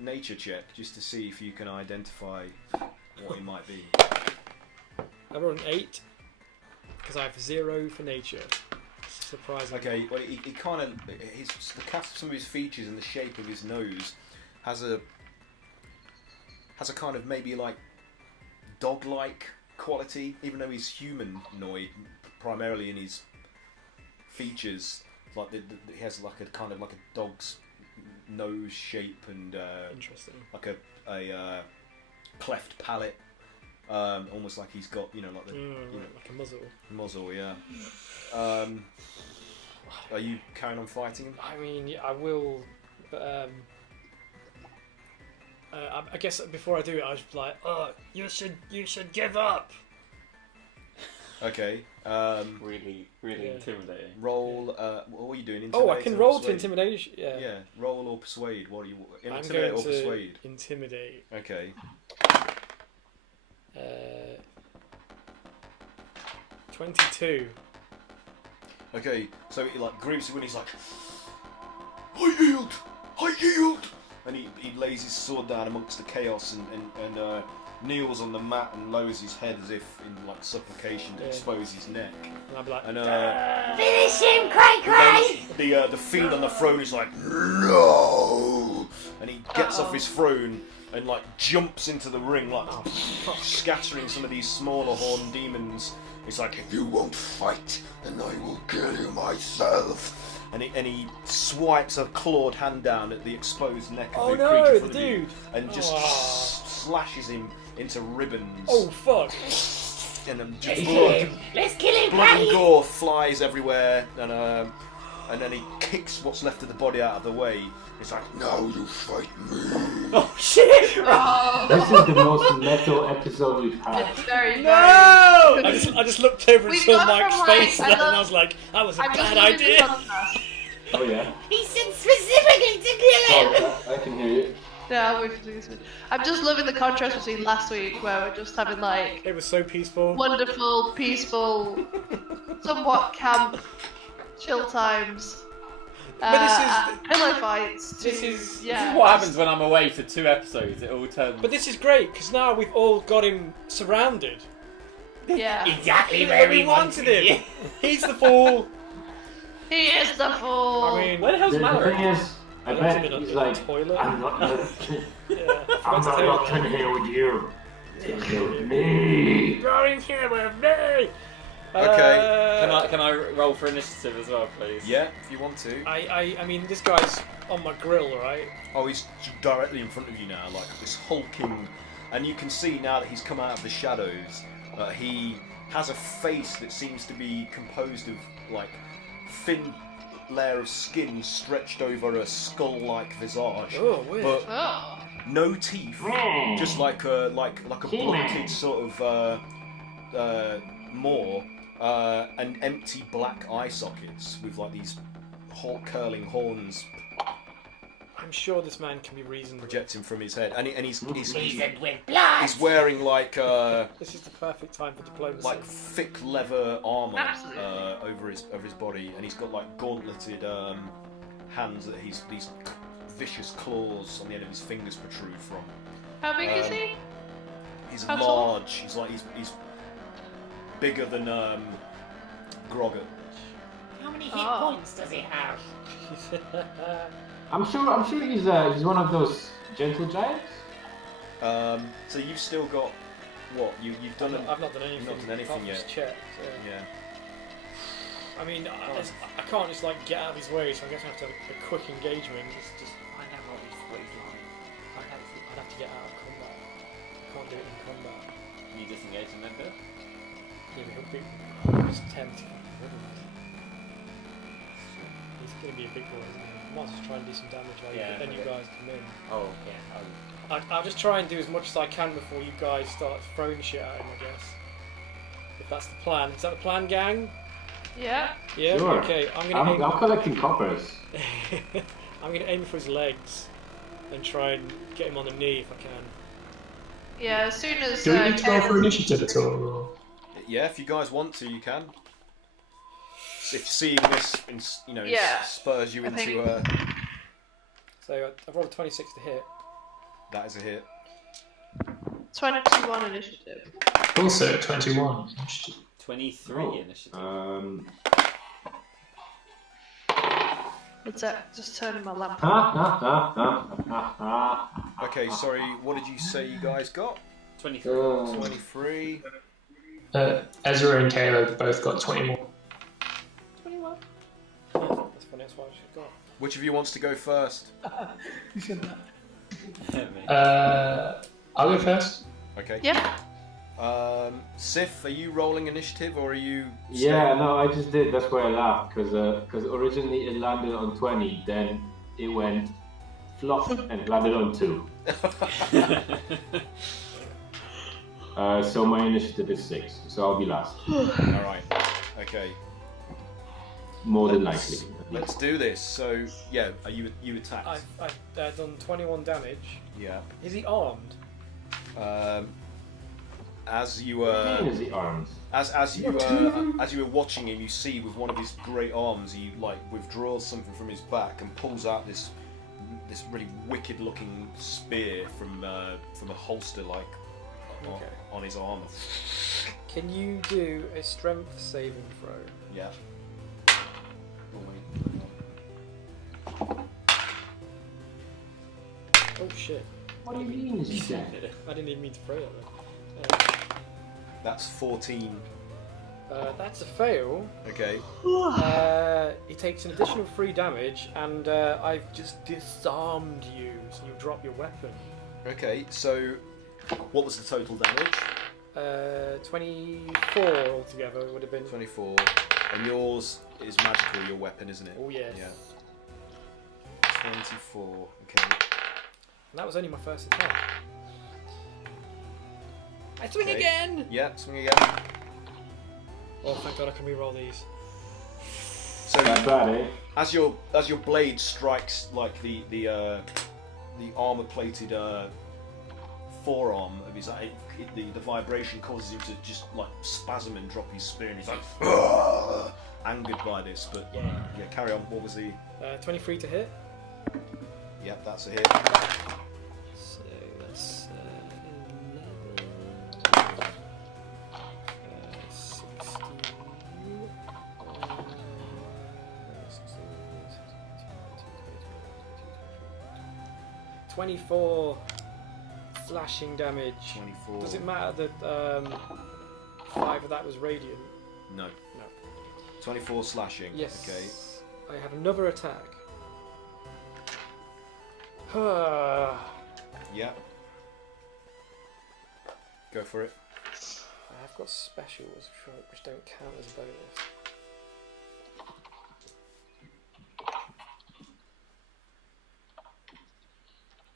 nature check just to see if you can identify what he might be. I rolled an 8 because I have 0 for nature. Surprising. Okay, well he kind of the cast of some of his features and the shape of his nose has a kind of maybe like dog-like quality, even though he's humanoid primarily in his features. Like he has like a kind of like a dog's nose shape and Interesting. like a cleft palate, almost like he's got like the Like a muzzle. muzzle. Yeah. Are you carrying on fighting him? I mean, yeah, I will, but I guess before I do it, I was like, "Oh, you should give up." Okay. Really Yeah. intimidating. Roll. What are you doing? Oh, I Intimidate can or roll to persuade? intimidation. Yeah. Yeah. Roll or persuade. What are you? I'm Intimidate going or to persuade? intimidate. Okay. 22. Okay. So he like grieves you when he's like, I yield, and he lays his sword down amongst the chaos and kneels on the mat and lowers his head as if in like supplication to Yeah. expose his neck. And I'll be like, And Finish him, Cray Cray! then the fiend on the throne is like, no, and he gets off his throne and like jumps into the ring, like scattering some of these smaller horned demons. He's like, if you won't fight, then I will kill you myself. And he swipes a clawed hand down at the exposed neck of oh the no, creature in the front of you, dude! and just Oh. slashes him into ribbons. Oh fuck! And then Let's just kill blood, him! Let's kill him, blood and Cray! gore flies everywhere, and then he kicks what's left of the body out of the way. He's like, now you fight me. Oh shit! Oh, This is the most metal episode we've had. it's very, No! I just looked over and We saw got Mike's from face, Mike. and I was like, that was a I'm bad just reading idea. the podcast. Oh yeah? He said specifically to kill him! Oh, I can hear you. Yeah, I'm just loving the contrast between last week, where we're just having like It was so peaceful. wonderful, peaceful, somewhat camp, chill times. Pillow fights. This is what happens when I'm away for 2 episodes. It all turns. But this is great because now we've all got him surrounded. Yeah. Exactly where we wanted him. He's the fool. He is the fool. I mean, Where the hell's The Mallory? thing is, I bet in he's a like, toilet. I'm not Yeah, I'm not locked in here with you. It's with me. You're in here with me. Can I roll for initiative as well, please? Yeah, if you want to. I mean, this guy's on my grill, right? Oh, he's directly in front of you now, like this hulking, and you can see now that he's come out of the shadows. He has a face that seems to be composed of like thin layer of skin stretched over a skull-like visage, Oh, weird. but Oh. no teeth, just like a blunted sort of maw, and empty black eye sockets with like these curling horns I'm sure this man can be reasoned with. projecting from his head, and he's Seasoned with blood. he's wearing like This is the perfect time for diplomacy. like thick leather armor Absolutely. over his body, and he's got like gauntleted hands that these vicious claws on the end of his fingers protrude from. How big is he? He's How tall? large. He's like he's bigger than Grogger. How many hit Oh. points does he have? I'm sure he's one of those gentle giants. So you've still got what you've done. I've not done anything. You've not done anything apart from yet. just check, so. Yeah. I mean, I can't just like get out of his way, so I guess I have to have a quick engagement. It's just Find out what his weight like. I'd have to get out of combat. I can't do it in combat. You disengage and then do it? Yeah, but he'll be just 10 to He's gonna be a big boy, isn't he? I might as well try and do some damage while then you guys come in. Oh, yeah. I'll just try and do as much as I can before you guys start throwing shit at him, I guess. If that's the plan. Is that the plan, gang? Yeah. Yeah? Sure. Okay, I'm gonna aim... I'm collecting coppers. I'm gonna aim for his legs and try and get him on the knee if I can. Yeah, as soon as Do we need to roll for Kayla's- initiative at all? Or? Yeah, if you guys want to, you can. If seeing this, Yeah, spurs you I think- into So I've rolled a 26 to hit. that is a hit. 21 initiative. Also 21. 23 Oh. initiative. What's that? Just turning my lamp. Okay, sorry. What did you say you guys got? 23. 23. Ezra and Caleb both got 21. 21. That's funny, that's what I should have got. Which of you wants to go first? You said that. I'll go first. Okay. Yeah. Sif, are you rolling initiative or are you? Yeah, no, I just did. That's why I laughed because originally it landed on 20, then it went flop and landed on 2. So my initiative is 6, so I'll be last. All right. Okay. More than likely. Let's do this. So yeah, are you attacked? I've done 21 damage. Yeah. Is he armed? As you Is he armed? as you were watching him, you see with one of his great arms, he like withdraws something from his back and pulls out this really wicked looking spear from a holster like on his armor. Can you do a strength saving throw? Yeah. Oh shit. What do you mean is he dead? I didn't even mean to throw it then. That's 14. That's a fail. Okay. He takes an additional 3 damage, and I've just disarmed you, so you drop your weapon. Okay. So, what was the total damage? 24 altogether would have been. 24. And yours is magical, your weapon, isn't it? Oh yes. Yeah. 24. Okay. And that was only my first attack. I swing Okay. again! Yeah. Swing again. Oh, thank God I can reroll these. So That's bad, eh? as your blade strikes like the armor-plated forearm of his. The vibration causes him to just like spasm and drop his spear, and he's like angered by this. But yeah, carry on. What was the? 23 to hit. Yep, that's a hit. So that's 24 slashing damage. 24. Does it matter that 5 of that was radiant? No. No. 24 slashing. Yes. Okay. I have another attack. Yeah. Go for it. I have got specials which don't count as a bonus.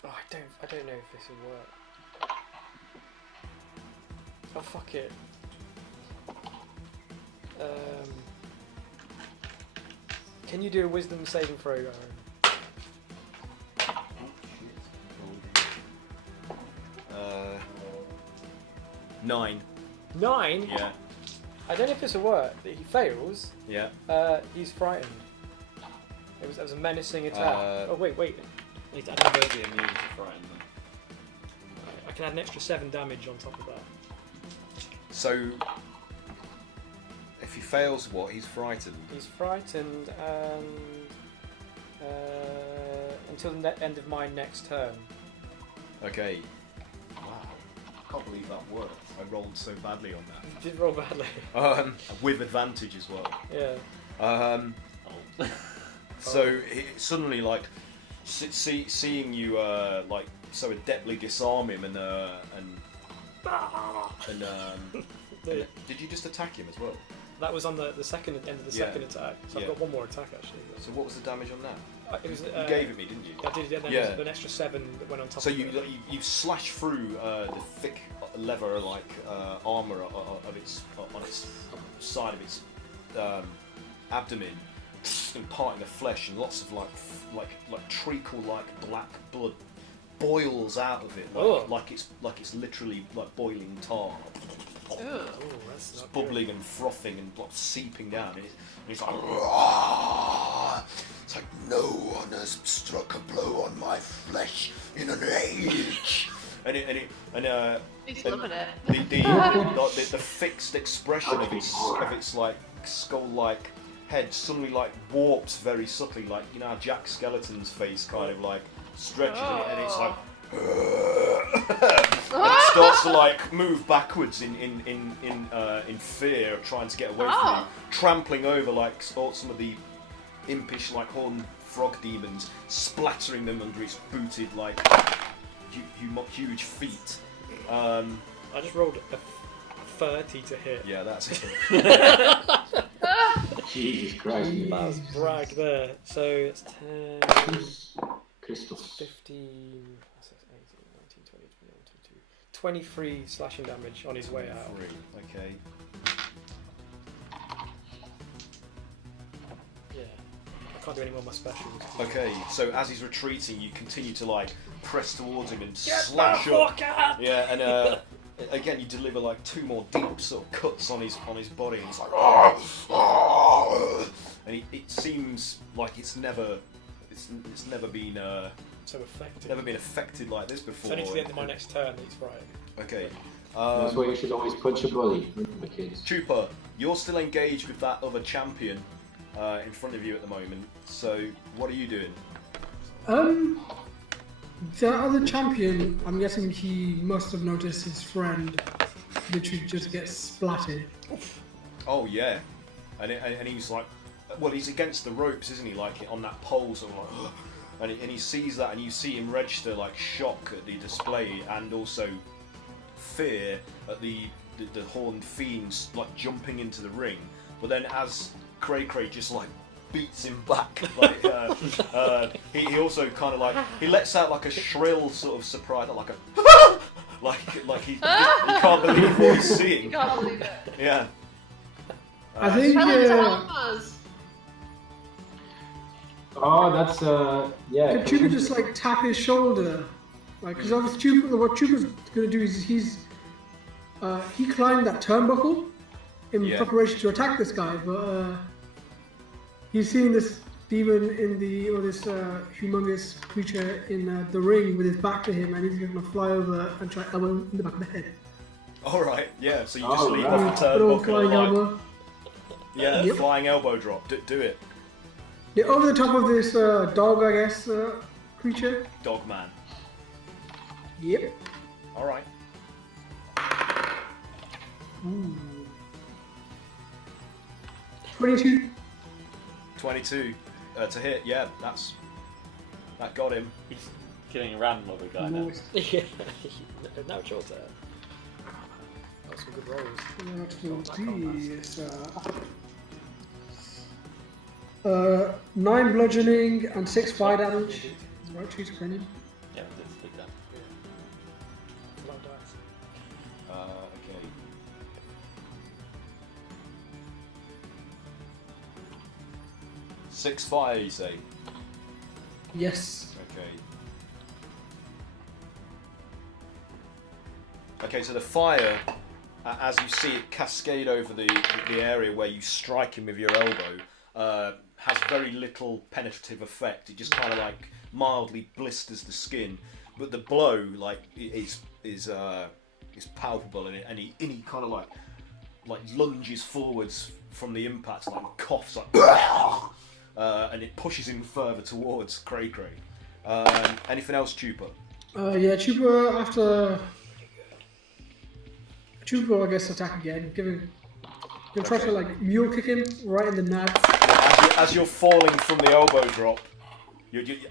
Oh, I don't know if this will work. Oh, fuck it. Can you do a wisdom saving throw, Aaron? 9. 9? Yeah. I don't know if this will work. He fails. Yeah. He's frightened. That was a menacing attack. Oh wait. I need to add the immune to frighten them. I can add an extra 7 damage on top of that. So, if he fails, what? He's frightened. He's frightened and until the end of my next turn. Okay. Wow. I can't believe that worked. I rolled so badly on that. You did roll badly. With advantage as well. Yeah. So suddenly, like, seeing you like so adeptly disarm him and did you just attack him as well? That was on the second end of the second attack. So I've got one more attack actually. So what was the damage on that? It was, you gave it me, didn't you? I did. And then there was an extra 7 that went on top. So of you it. you slash through the thick leather like armor of its on its side of its abdomen, imparting the flesh, and lots of like treacle like black blood boils out of it, like it's literally like boiling tar. That's not Bubbling and frothing and like seeping down. And he's like, "Roar!" It's like, no one has struck a blow on my flesh in an age. He's loving it. The fixed expression of its like skull-like head suddenly like warps very subtly, like you know how Jack Skeleton's face kind of like stretches and it's like. And it starts to like move backwards in fear of trying to get away from you, trampling over like some of the impish like horned frog demons, splattering them under its booted like huge feet. I just rolled a 30 to hit. Yeah, that's it. Jesus Christ. That was brag there. So it's 10, Crystal. 15, 23 slashing damage on his way out. Okay. Yeah. I can't do any more of my specials. Okay, so as he's retreating, you continue to like press towards him and Get slash the up. fuck out! Yeah, and again you deliver like 2 more deep sort of cuts on his body, and it's like, and it seems like it's never been So effective. never been affected like this before. It's only to the end of my next turn that he's right. Okay. That's why you should always punch a bully, remember, kids. Trooper, you're still engaged with that other champion in front of you at the moment. So what are you doing? The other champion, I'm guessing he must have noticed his friend literally just get splatted. Oh yeah, and he's like, well, he's against the ropes, isn't he? Like on that pole, sort of like, and he sees that, and you see him register like shock at the display, and also fear at the horned fiends like jumping into the ring. But then as Cray just like beats him back, like he also kind of like he lets out like a shrill sort of surprise, like a like he can't believe what he's seeing. You can't believe it. I think Tell him to help us. Oh, that's yeah. Can Chupa just like tap his shoulder? Like, because obviously what Chupa's gonna do is he climbed that turnbuckle in preparation to attack this guy, but he's seen this demon this humongous creature in the ring with his back to him, and he's gonna fly over and try elbow him in the back of the head. Alright, yeah, so you just leap off the Little turnbuckle flying elbow. Yeah, flying elbow drop. Do it. Yeah, over the top of this dog, I guess, creature. Dog man. Yep. Alright. Ooh. 22. 22 to hit, yeah, that got him. He's killing a random other guy now. Yeah. Now it's your turn. That's some good rolls. That 9 bludgeoning and 6 fire damage. Right, choose a premium. Yeah, let's take that. It's a lot of dice. Okay. Six fire, you say? Yes. Okay. Okay, so the fire, as you see it cascade over the area where you strike him with your elbow, has very little penetrative effect. It just kind of like mildly blisters the skin, but the blow like is palpable, and he kind of like lunges forwards from the impact, like coughs, like, and it pushes him further towards Cray Cray. Anything else, Chupa? Yeah, Chupa after. Chupa, I guess, attack again. You'll try to like mule kick him right in the nuts. As you're falling from the elbow drop,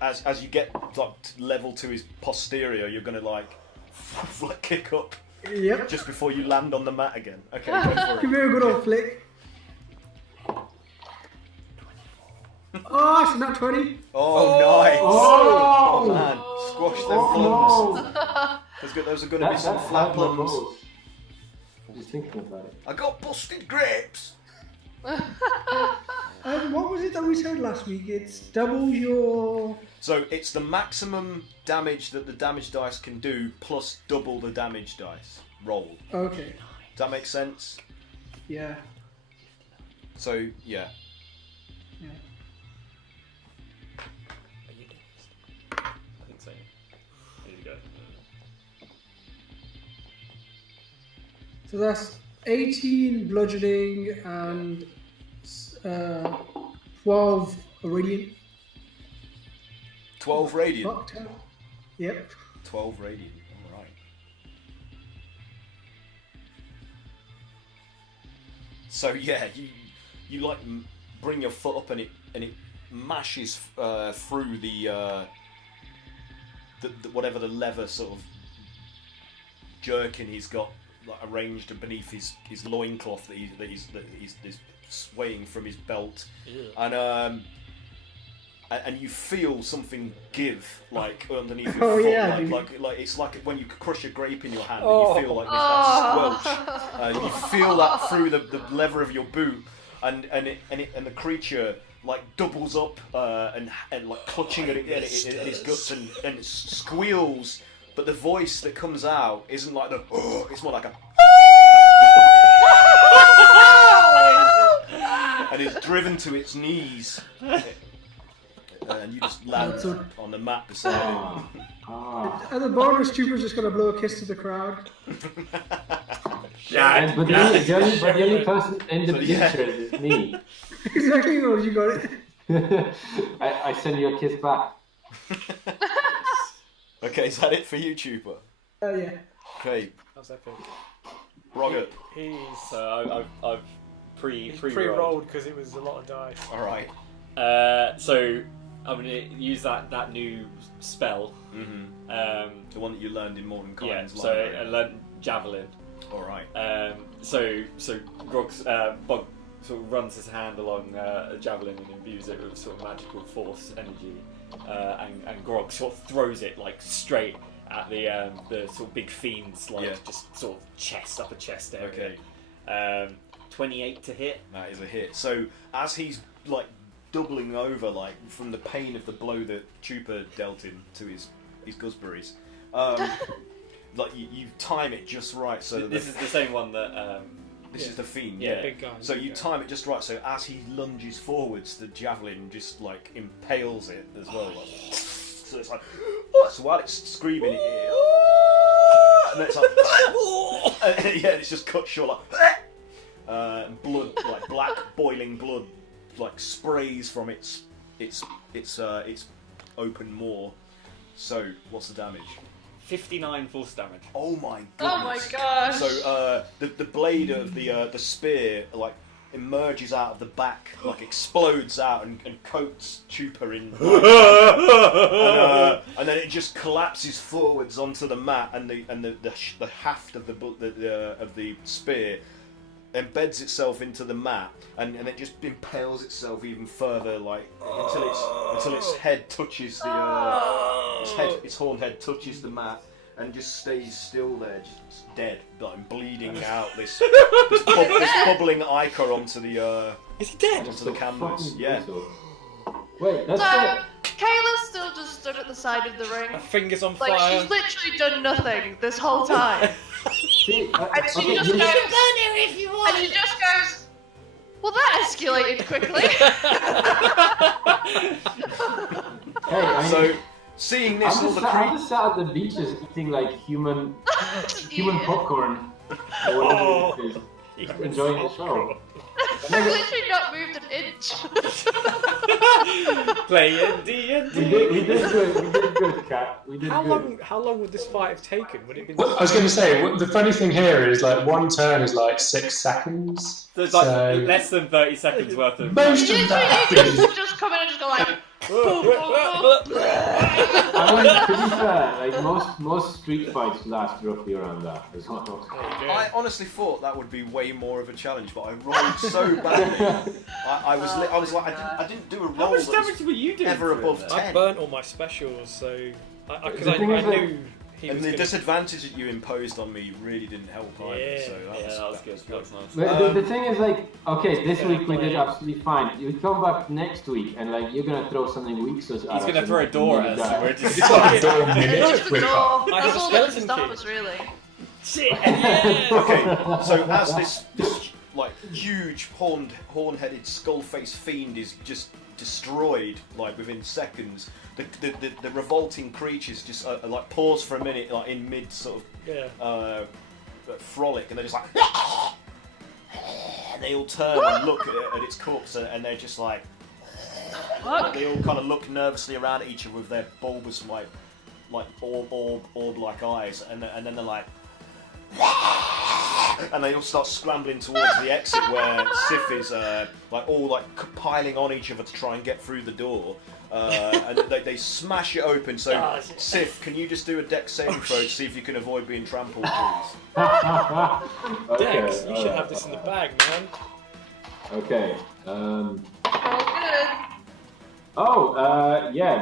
as you get like level to his posterior, you're gonna like kick up. Yep. Just before you land on the mat again. Okay, go for Give it. me a good old flick. Oh, it's not 20. Oh, nice! Oh, man, squash them plums. Those are going to be some flat plums. Just thinking about it. I got busted grapes. What was it that we said last week? It's double your. So it's the maximum damage that the damage dice can do plus double the damage dice roll. Okay. Does that make sense? Yeah. So yeah. Yeah. I think so. Here you go. So that's 18 bludgeoning and 12 radiant. 12 radiant. Fuck, hell. Yep. 12 radiant. All right. So yeah, you like bring your foot up and it mashes through the whatever the leather sort of jerkin he's got like arranged beneath his loincloth that he's swaying from his belt. Yeah. And you feel something give like underneath your foot, yeah, like it's like when you crush a grape in your hand and you feel like that squelch. You feel that through the leather of your boot, and the creature like doubles up and like clutching at his guts and squeals, but the voice that comes out isn't like the it's more like a and it's driven to its knees. And you just land on the mat beside him. And the bonus Chupa's just gonna blow a kiss to the crowd. Yeah, but the only person in the bleachers is me. Exactly, well, you got it. I send you a kiss back. Okay, is that it for you, Chupa? Yeah. That Okay, was epic. Roger. He's So I've pre-rolled pre-rolled. because it was a lot of dice. All right. So I'm gonna use that new spell. Mm-hmm. The one that you learned in Mordenkainen's Yeah. So library. I learned javelin. All right. So Grog's Bog sort of runs his hand along a javelin and imbues it with sort of magical force energy, and Grog sort of throws it like straight at the sort of big fiend's like just sort of upper chest area. Okay. 28 to hit. That is a hit. So as he's like doubling over, like from the pain of the blow that Chupa dealt him to his gooseberries. Like you time it just right so that this is the same one that. This is the fiend, Yeah, big guy. So you time it just right, so as he lunges forwards, the javelin just like impales it as well. Like, so it's like, so while it's screaming, and then it's like, and it's just cut short, like, and blood, like black boiling blood, like sprays from its open maw. So what's the damage? 59 force damage. Oh my goodness! Oh my gosh! So the blade of the spear like emerges out of the back, like explodes out and coats Chupa in, and then it just collapses forwards onto the mat, and the haft of the spear embeds itself into the mat, and it just impales itself even further, like until its head touches its horned head touches the mat, and just stays still there, just dead, like bleeding out this bubbling ichor onto the Is he dead? onto the canvas. Yeah. Wait, that's So, Kayla's still just stood at the side of the ring. My fingers on Like, fire. she's literally done nothing this whole time. See, And she okay, just you- goes, Burn her if you want. and she just goes, well, that escalated quickly. Hey, I mean, So seeing this, all the I'm just sat at the beaches eating like human Yeah. popcorn or whatever it is, enjoying the show. I've literally not moved an inch. Playing D&D. We did good, Cat. We did good. How long would this fight have taken? Would it have been? Well, I was going to say, the funny thing here is like one turn is like 6 seconds. So it's like So- less than 30 seconds worth of. Most You of that literally happens. just come in and just go like, I mean, to be fair, like most street fights last roughly around that as well. I honestly thought that would be way more of a challenge, but I rolled so badly. I was like, I didn't do a roll How much that was damage were you doing? ever to it above then? 10. I burnt all my specials, so because The I thing is that- knew he And was the gonna... disadvantage that you imposed on me really didn't help either. Yeah. So Yeah, that was good. That was nice. But the thing is, like, okay, this week we did absolutely fine. You come back next week and like you're gonna throw something weak at us. He's gonna throw a door at us, and we're just It's like a door it's minute just the with door. I That's have a all that can skeleton stop key. us, really. Okay, so as this like huge horn-headed skull-faced fiend is just destroyed like within seconds, the revolting creatures just like pause for a minute, like in mid sort of Yeah. frolic, and they're just like, and they all turn and look at its corpse, and they're just like, they all kind of look nervously around at each other with their bulbous like orb-like eyes, and then they're like, and they all start scrambling towards the exit where Sif is like all like piling on each other to try and get through the door. And they smash it open. So, Sif, can you just do a dex saving throw to see if you can avoid being trampled, please? Dex, you should have this in the bag, man. Okay. Oh, good. Yeah,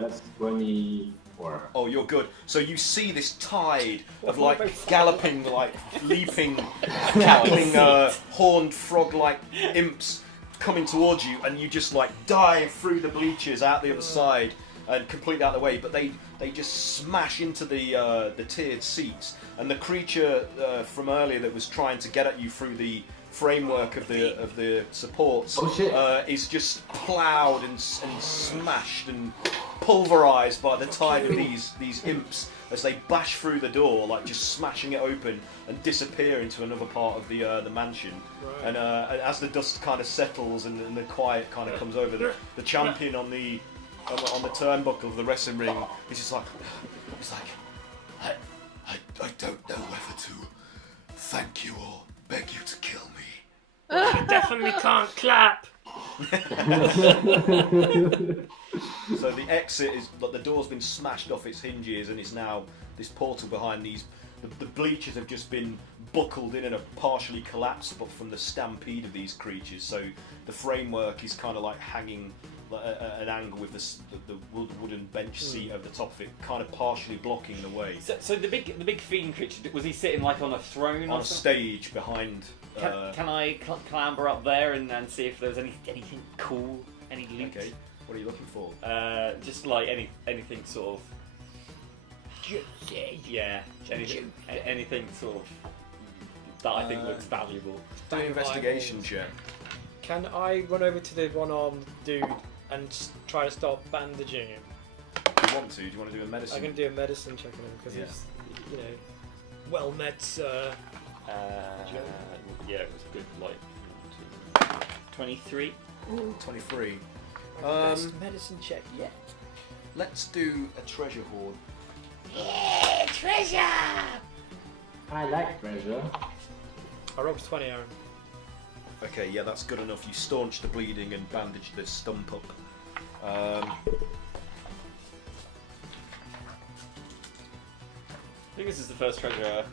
that's 24. Oh, you're good. So you see this tide of like galloping, like leaping, cackling, horned frog-like imps coming towards you, and you just like dive through the bleachers out the other side and completely out of the way. But they just smash into the tiered seats, and the creature from earlier that was trying to get at you through the framework of the supports is just ploughed and smashed and pulverized by the tide of these imps as they bash through the door, like just smashing it open and disappear into another part of the mansion. Right. And as the dust kind of settles and the quiet kind of comes over, the champion on the turnbuckle of the wrestling ring is just like, I don't know whether to thank you or beg you to kill me. You definitely can't clap. So the exit is like the door's been smashed off its hinges, and it's now this portal behind these. The bleachers have just been buckled in and are partially collapsed, but from the stampede of these creatures. So the framework is kind of like hanging at an angle with the wooden bench seat over the top of it, kind of partially blocking the way. So the big fiend creature, was he sitting like on a throne On or a something? stage behind. Can I clamber up there and see if there's anything cool Any loot? Okay. What are you looking for? Just like anything sort of. Yeah. Anything sort of that I think looks valuable. Do an investigation check. Can I run over to the one-armed dude and try to start bandaging him? Do you want to? Do you want to do a medicine? I can do a medicine check on him because he's, well met, sir. Yeah, it was good. Like 23. Ooh, 23. Best medicine check yet. Let's do a treasure hoard. Yeah, treasure! I like treasure. I rolled 20, Aaron. Okay, yeah, that's good enough. You staunch the bleeding and bandage the stump up. I think this is the first treasure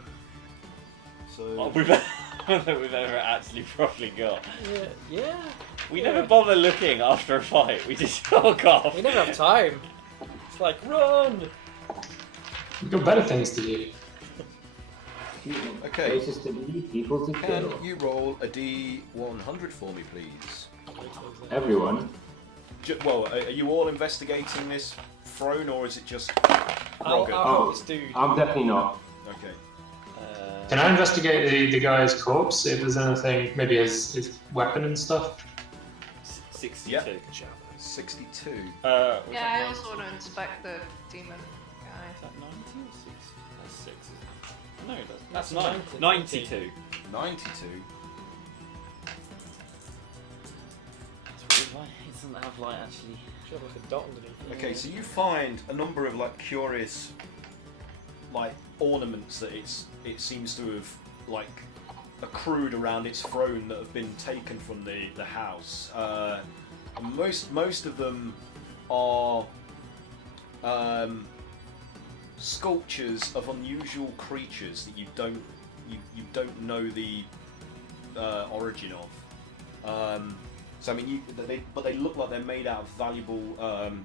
So we've ever actually properly got. Yeah. We never bother looking after a fight. We just walk off. We never have time. It's like, run! We've got better things to do. okay, Places to be, people to can kill. you roll a D100 for me, please? Everyone. Well, are you all investigating this throne, or is it just I'll Roger? help this dude. I'm definitely not. Okay. Can I investigate the guy's corpse, see if there's anything, maybe his weapon and stuff? 62. Yeah. 62. Yeah, I also want to inspect the demon guy. Is that 90 or 6? That's 6, isn't it? No, that's That's 9. 90. 92. 92. That's weird, why? It doesn't have light actually. Should have like a dot underneath. Okay, so you find a number of like curious, like ornaments that it seems to have like accrued around its throne that have been taken from the house. And most of them are sculptures of unusual creatures that you don't know the origin of. So I mean, but they look like they're made out of valuable.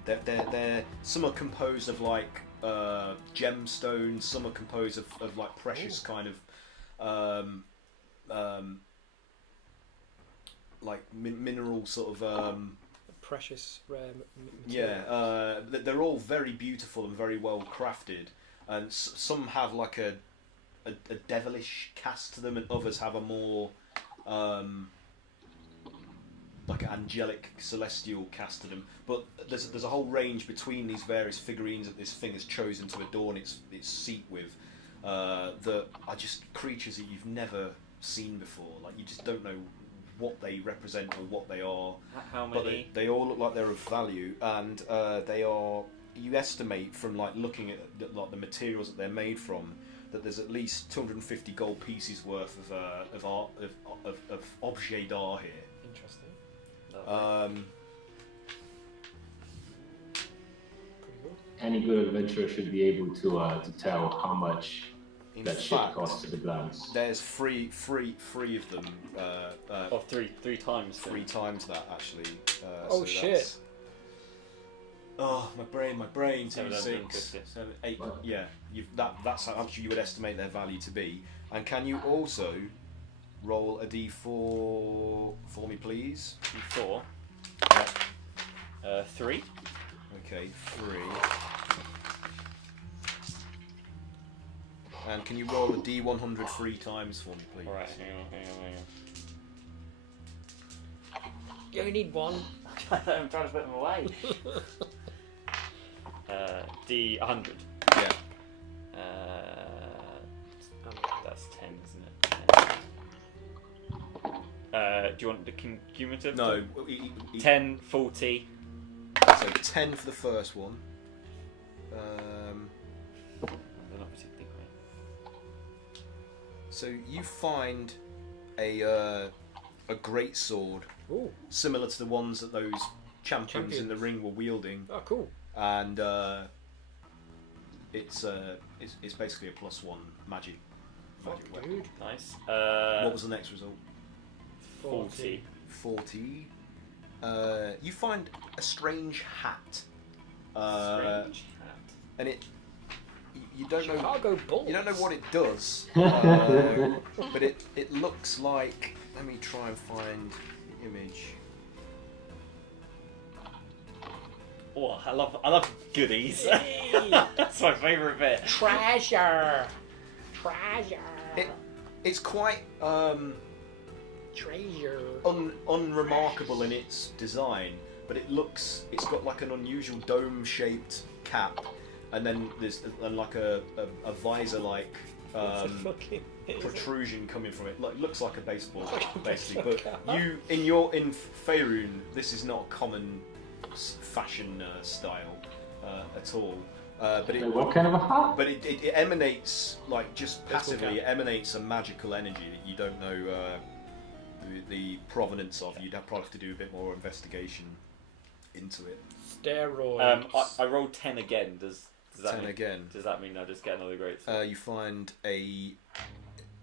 They're some are composed of like gemstones. Some are composed of like precious kind of like mineral sort of. Precious, rare material. Yeah, they're all very beautiful and very well crafted, and some have like a devilish cast to them, and others have a more like an angelic, celestial cast to them. But there's a whole range between these various figurines that this thing has chosen to adorn its seat with, that are just creatures that you've never seen before. Like you just don't know what they represent or what they are. How But many? they all look like they're of value, and they are. You estimate from like looking at like the materials that they're made from, that there's at least 250 gold pieces worth of art of objet d'art here. Interesting. Pretty good. Any good adventurer should be able to tell how much In that shit fact, costs at a glance. there's three of them. Of three times. 3 times that actually. Oh, so shit. that's- Oh, my brain. 2, 6, 750. 7, 8. Wow. Yeah, that's how much you would estimate their value to be. And can you also roll a D4 for me, please? 4. 3. Okay, 3. And can you roll a D100 3 times for me, please? Alright, hang on. You only need one. I'm trying to put them away. D100. Yeah. That's 10, isn't it? 10. Do you want the cumulative? No. 10, 40. So 10 for the first one. They're not particularly great. So you find a great sword, Ooh. similar to the ones that those champions in the ring were wielding, Oh, cool. and it's basically a +1 magic Fuck, weapon. dude. Nice. What was the next result? 40. 40. You find a strange hat. Strange hat. And you don't know. Chicago Bulls. You don't know what it does, but it looks like. Let me try and find the image. Oh, I love goodies. That's my favourite bit. Treasure. It's quite Treasure. unremarkable in its design, but it's got like an unusual dome-shaped cap, and then there's like a visor-like protrusion coming from it. Like, looks like a baseball, basically. But in Faerun, this is not a common fashion style at all. But What kind of a hat? But it emanates, like, just passively, it emanates a magical energy that you don't know the provenance of. You'd probably have to do a bit more investigation into it. Steroids. I rolled 10 again. Does that 10 mean, again. Does that mean I just get another great sword? You find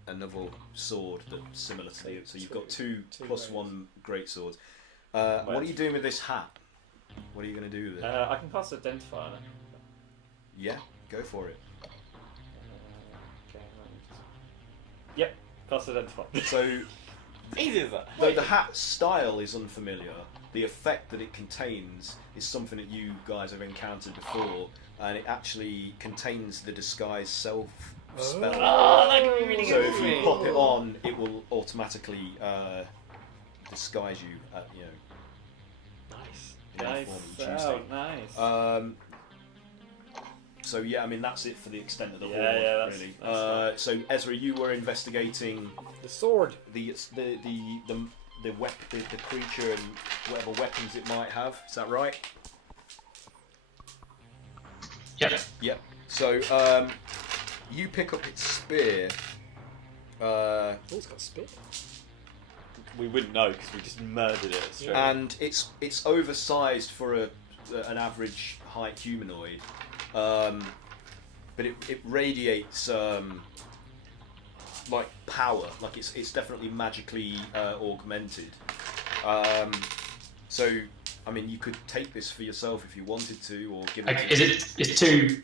another sword that's similar to you. So you've got two plus one great swords. What are you doing with this hat? What are you going to do with it? I can cast Identify on it. Yeah, go for it. Okay, yep, cast Identify. So, easy as that. though the hat style is unfamiliar, the effect that it contains is something that you guys have encountered before, and it actually contains the disguise self spell. Oh, that could be really So good if for you me. pop it on, it will automatically disguise you at, Nice. in the Nice. form that you choose to. Oh, nice. So yeah, I mean that's it for the extent of the Yeah, horde, yeah, that's really. So Ezra, you were investigating The sword. the creature and whatever weapons it might have. Is that right? Yep. Yep. So you pick up its spear. Oh, it's got spit. We wouldn't know because we just murdered it straight. And it's oversized for an average height humanoid, but it radiates like power, like it's definitely magically augmented. So I mean, you could take this for yourself if you wanted to, or give it. Like, it's too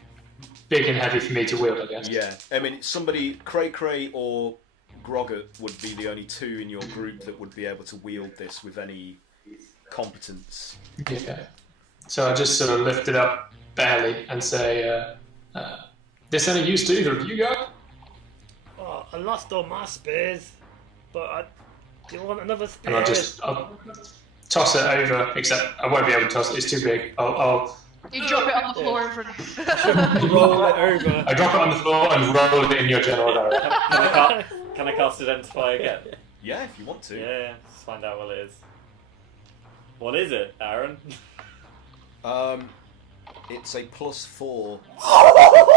big and heavy for me to wield, I guess. Yeah, I mean, somebody Cray or Groggot would be the only two in your group that would be able to wield this with any competence. Yeah. So I just sort of lift it up barely and say, this any use to either of you guys? Oh, I lost all my spears, but do you want another spear? And I'll toss it over, except I won't be able to toss it, it's too big. I'll You drop it on the floor in front of you. Roll it over. I drop it on the floor and roll it in your general direction. Can I cast Identify again? Yeah, if you want to. Yeah, let's find out what it is. What is it, Aaron? It's a +4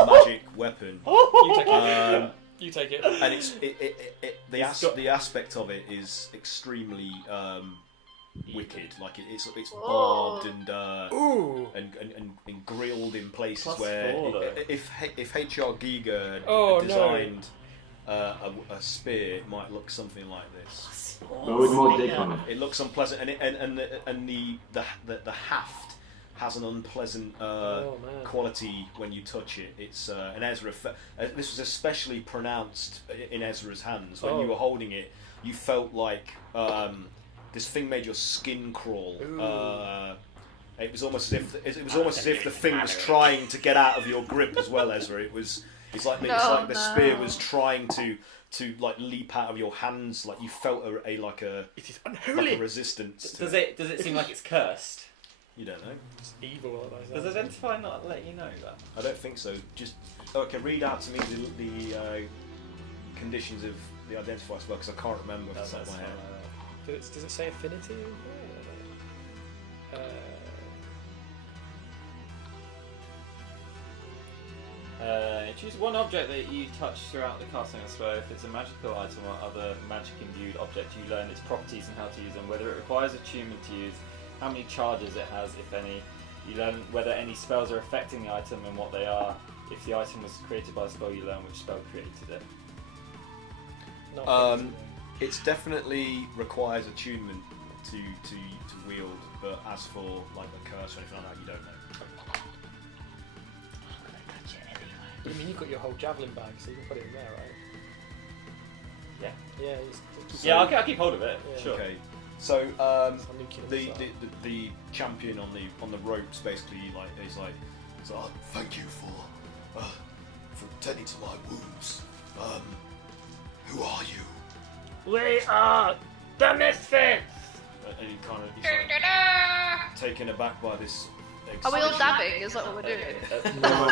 magic weapon. You take it. You take it. And the aspect of it is extremely wicked. Like it's barbed and grilled in places where +4 if HR Giga had Oh, designed a spear, it might look something like this. But with more dick on it. It looks unpleasant, and the haft has an unpleasant quality when you touch it. It's an Ezra. This was especially pronounced in Ezra's hands when you were holding it. You felt like this thing made your skin crawl. It was almost as if the thing was trying to get out of your grip as well, Ezra. It's like the spear was trying to like leap out of your hands. Like you felt It is unholy. like a resistance. Does it seem like it's cursed? You don't know. It's evil. Does Identify not let you know that? I don't think so. Just read out to me the conditions of the identifier spell because I can't remember off the top of my head. Does it say affinity? Choose one object that you touch throughout the casting of a spell. If it's a magical item or other magic imbued object, you learn its properties and how to use them, whether it requires attunement to use, how many charges it has, if any. You learn whether any spells are affecting the item and what they are. If the item was created by a spell, you learn which spell created it. It's definitely requires attunement to wield, but as for like a curse or anything like that, you don't know. I mean, you've got your whole javelin bag, so you can put it in there, right? Yeah. Yeah. Yeah, I'll keep hold of it. Yeah. Sure. Okay. So It's a nuclear the, missile. the champion on the ropes basically he's like oh, thank you for tending to my wounds. Who are you? We are the Misfits! And he's like taken aback by this. Are we all dabbing? Is that what we're doing? No.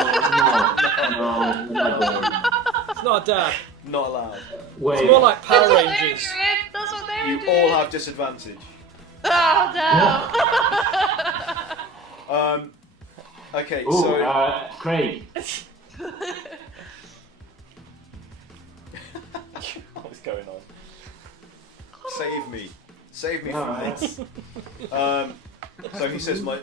It's not a dab. Not allowed. Wait. It's more like Power That's what they were Rangers. doing! That's what they were You doing! all have disadvantage. Oh no! Okay, Ooh, so Craig. What's going on? save me from Alright. this. So he says my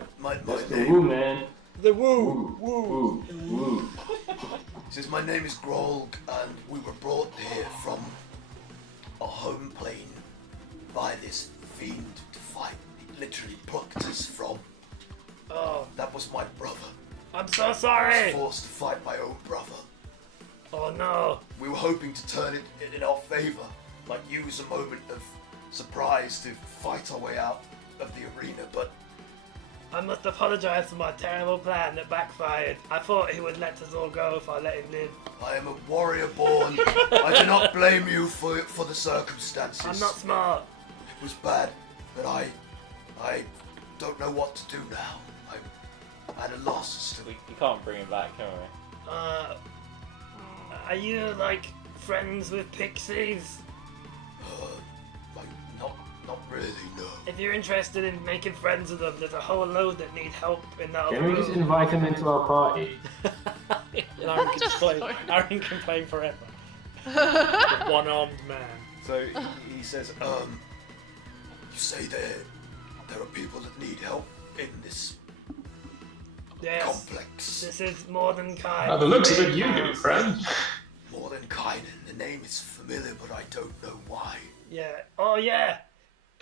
That's the name. woo, man. The woo. Woo. Woo. He says my name is Grolg, and we were brought here from a home plane by this fiend to fight. He literally plucked us from. Oh, That was my brother. I'm so I was sorry! forced to fight my own brother. Oh no. We were hoping to turn it in our favour, like use a moment of surprise to fight our way out of the arena, but I must apologize for my terrible plan that backfired. I thought he would let us all go if I let him live. I am a warrior born. I do not blame you for the circumstances. I'm not smart. It was bad, but I don't know what to do now. I'm at a loss as to. We can't bring him back, can we? Are you like friends with pixies? Like not really, no. If you're interested in making friends with them, there's a whole load that need help in that other Can we just room. invite him into our party? And Aaron can Just play. sorry. Aaron can play forever. The one-armed man. So he says, you say there are people that need help in this Yes, complex. this is Mordenkainen. By the looks of it, you do, friend. Mordenkainen. The name is familiar, but I don't know why. Yeah. Oh yeah.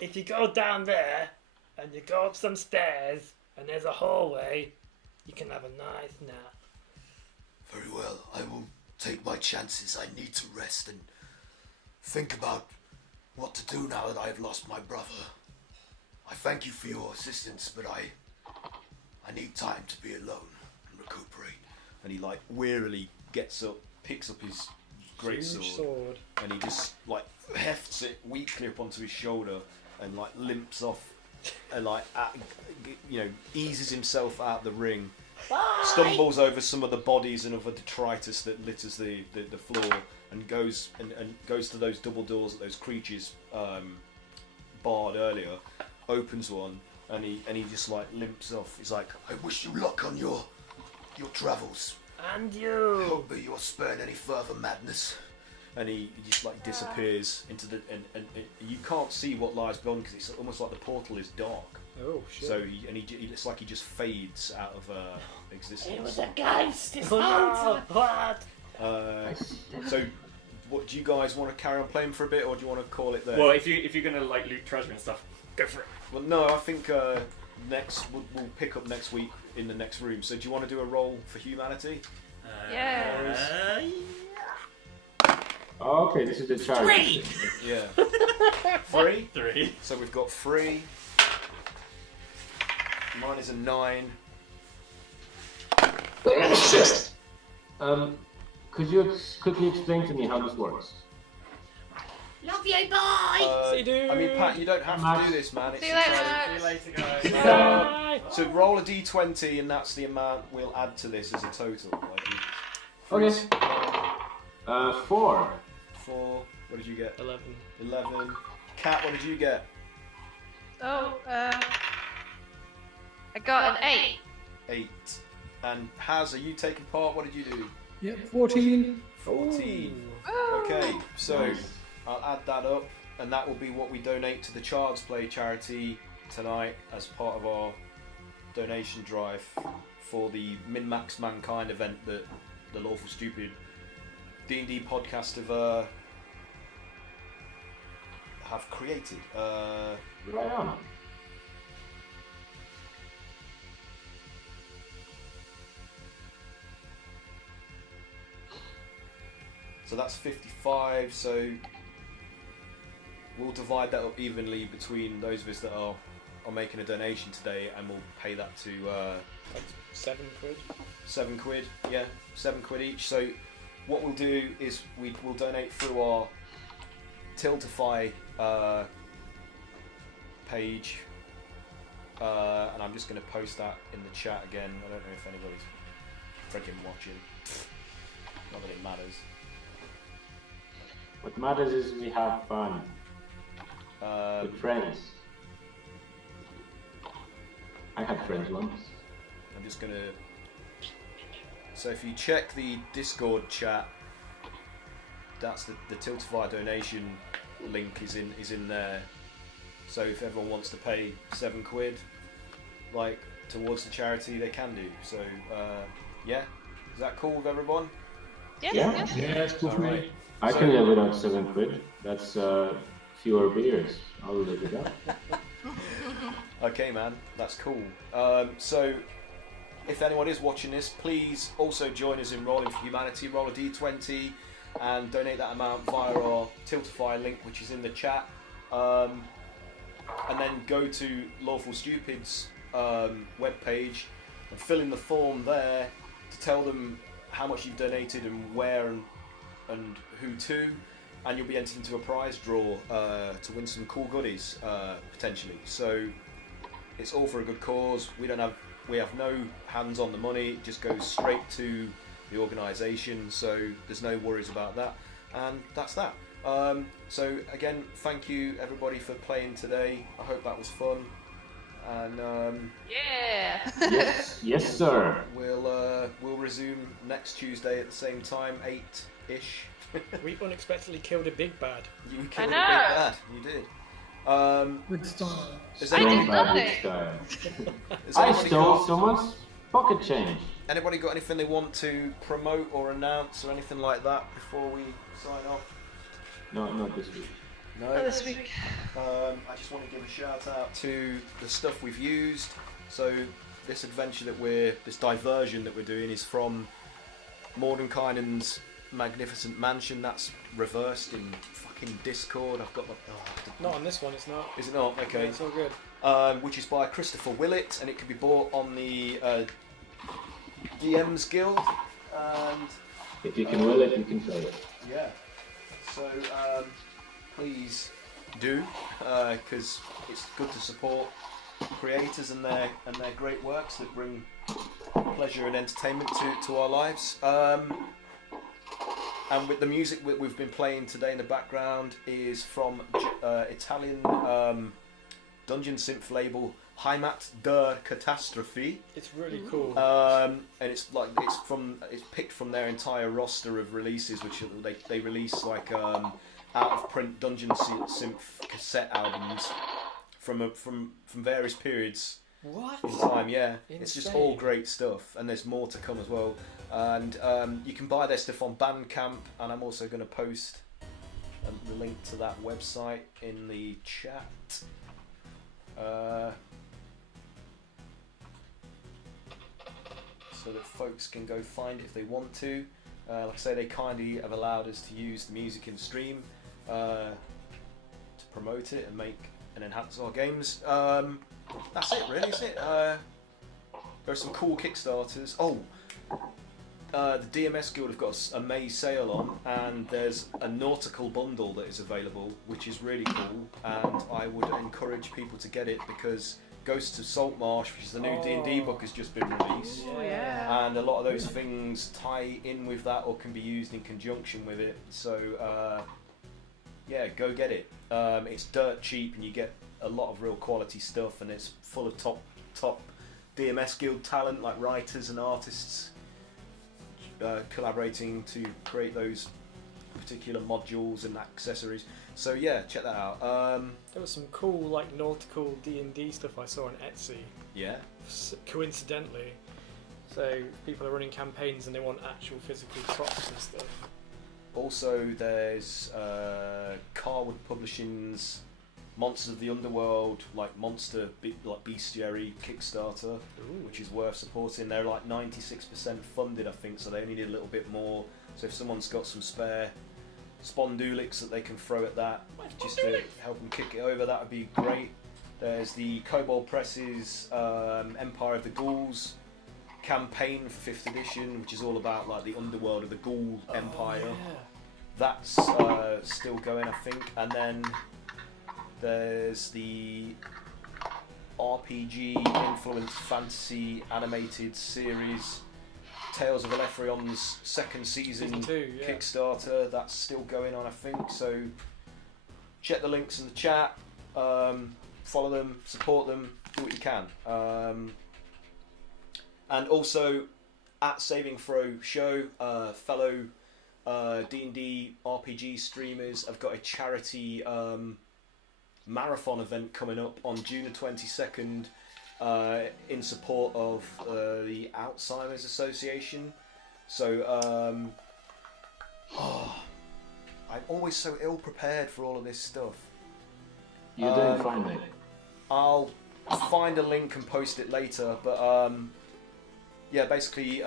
If you go down there and you go up some stairs and there's a hallway, you can have a nice nap. Very well. I will take my chances. I need to rest and think about what to do now that I have lost my brother. I thank you for your assistance, but I need time to be alone and recuperate. And he like wearily gets up, picks up his great Huge sword, sword. and he just like hefts it weakly up onto his shoulder and like limps off and like eases himself out the ring. Stumbles over some of the bodies and other detritus that litters the floor, and goes to those double doors that those creatures barred earlier. Opens one, and he just like limps off. He's like, I wish you luck on your travels. And you. Hope that you're spared any further madness. And he just like disappears into the and you can't see what lies beyond because it's almost like the portal is dark. Oh shit. So he looks like he just fades out of existence. It was a ghost this Oh, whole no. time. What? So, what do you guys want to carry on playing for a bit, or do you want to call it there? Well, if you're gonna like loot treasure and stuff, go for it. Well, no, I think we'll pick up next week in the next room. So, do you want to do a roll for humanity? Yes. Oh, okay, this is the charge. 3. Yeah. 3. 3. So we've got 3. Mine is a 9. 6. Could you quickly explain to me how this works? Love you, bye. See you, dude. I mean, Pat, you don't have to do this, man. It's See you later, entirely- Max. See you later, guys. Bye. So roll a d20, and that's the amount we'll add to this as a total. Okay. 4. 4. What did you get? 11. 11. Kat, what did you get? Oh, I got an 8. 8. And Haz, are you taking part? What did you do? Yep, 14. 14. Okay, so I'll add that up, and that will be what we donate to the Child's Play charity tonight as part of our donation drive for the Min-Max Mankind event that the Lawful Stupid D&D podcast have created. Right on. So that's 55. So we'll divide that up evenly between those of us that are making a donation today, and we'll pay that to Like £7. £7. Yeah, £7 each. So what we'll do is we'll donate through our Tiltify page, and I'm just going to post that in the chat again. I don't know if anybody's freaking watching. Not that it matters. What matters is we have fun with friends. I had friends once. I'm just going to... So if you check the Discord chat, that's the Tiltify donation link is in there. So if everyone wants to pay £7, like towards the charity, they can do. So yeah, is that cool with everyone? Yeah. it's cool for me. Alright. I can live without £7. That's fewer beers. I'll live with that. Okay, man, that's cool. So if anyone is watching this, please also join us in Rolling for Humanity. Roll a d20 and donate that amount via our Tiltify link, which is in the chat. And then go to Lawful Stupid's webpage and fill in the form there to tell them how much you've donated and where and who to, and you'll be entered into a prize draw to win some cool goodies potentially. So it's all for a good cause. We have no hands on the money. It just goes straight to the organisation, so there's no worries about that. And that's that. So again, thank you everybody for playing today. I hope that was fun. And Yeah. Yes, sir. we'll resume next Tuesday at the same time, 8-ish. We unexpectedly killed a big bad. You killed know. a big bad. You did. With style. Has I anybody, did Bad nothing. with style. has I anybody stole got- someone's pocket change. Anybody got anything they want to promote or announce or anything like that before we sign off? No, not this week. No. Not this week. I just want to give a shout out to the stuff we've used. So this adventure this diversion that we're doing is from Mordenkainen's magnificent mansion. That's reversed in fucking Discord. I've got my... Not on this one, it's not. Is it not? Okay. It's all good. Which is by Christopher Willett, and it can be bought on the DM's Guild. And If you can will it, you can play it. yeah, so please do, because it's good to support creators and their great works that bring pleasure and entertainment to our lives. And with the music we've been playing today in the background is from Italian ungeonsynth label HEIMAT DER KATASTROPHE. It's really cool. And it's picked from their entire roster of releases, which they release like out of print ungeonsynth cassette albums from various periods What? in time. Yeah, it's just all Insane. great stuff, and there's more to come as well. And you can buy their stuff on Bandcamp, and I'm also going to post the link to that website in the chat. So that folks can go find it if they want to. Like I say, they kindly have allowed us to use the music in stream to promote it and make and enhance our games. That's it, really, isn't it? There are some cool Kickstarters. Oh, the DMS Guild have got a May sale on, and there's a nautical bundle that is available, which is really cool. And I would encourage people to get it because Ghosts of Saltmarsh, which is the new D&D book, has just been released. Oh yeah. And a lot of those things tie in with that or can be used in conjunction with it. So, yeah, go get it. It's dirt cheap and you get a lot of real quality stuff, and it's full of top DMS Guild talent, like writers and artists collaborating to create those particular modules and accessories. So yeah, check that out. There was some cool like nautical D&D stuff I saw on Etsy. Yeah. Coincidentally, so people are running campaigns and they want actual physical props and stuff. Also, there's Carwood Publishing's Monsters of the Underworld, like bestiary Kickstarter, which is worth supporting. They're like 96% funded, I think, so they only need a little bit more. So if someone's got some spare Spondulics that they can throw at that, just to help them kick it over. That would be great. There's the Kobold Press's Empire of the Ghouls campaign for 5th edition, which is all about like the underworld of the Ghoul Empire. Yeah. That's still going, I think. And then there's the RPG influenced fantasy animated series Tales of Elephrion's 2nd season Kickstarter. That's still going on, I think. So check the links in the chat. Follow them, support them, do what you can. And also at Saving Throw Show, fellow D&D RPG streamers have got a charity marathon event coming up on June the 22nd in support of the Alzheimer's Association. So I'm always so ill prepared for all of this stuff. You're doing fine, mate. I'll find a link and post it later, but yeah, basically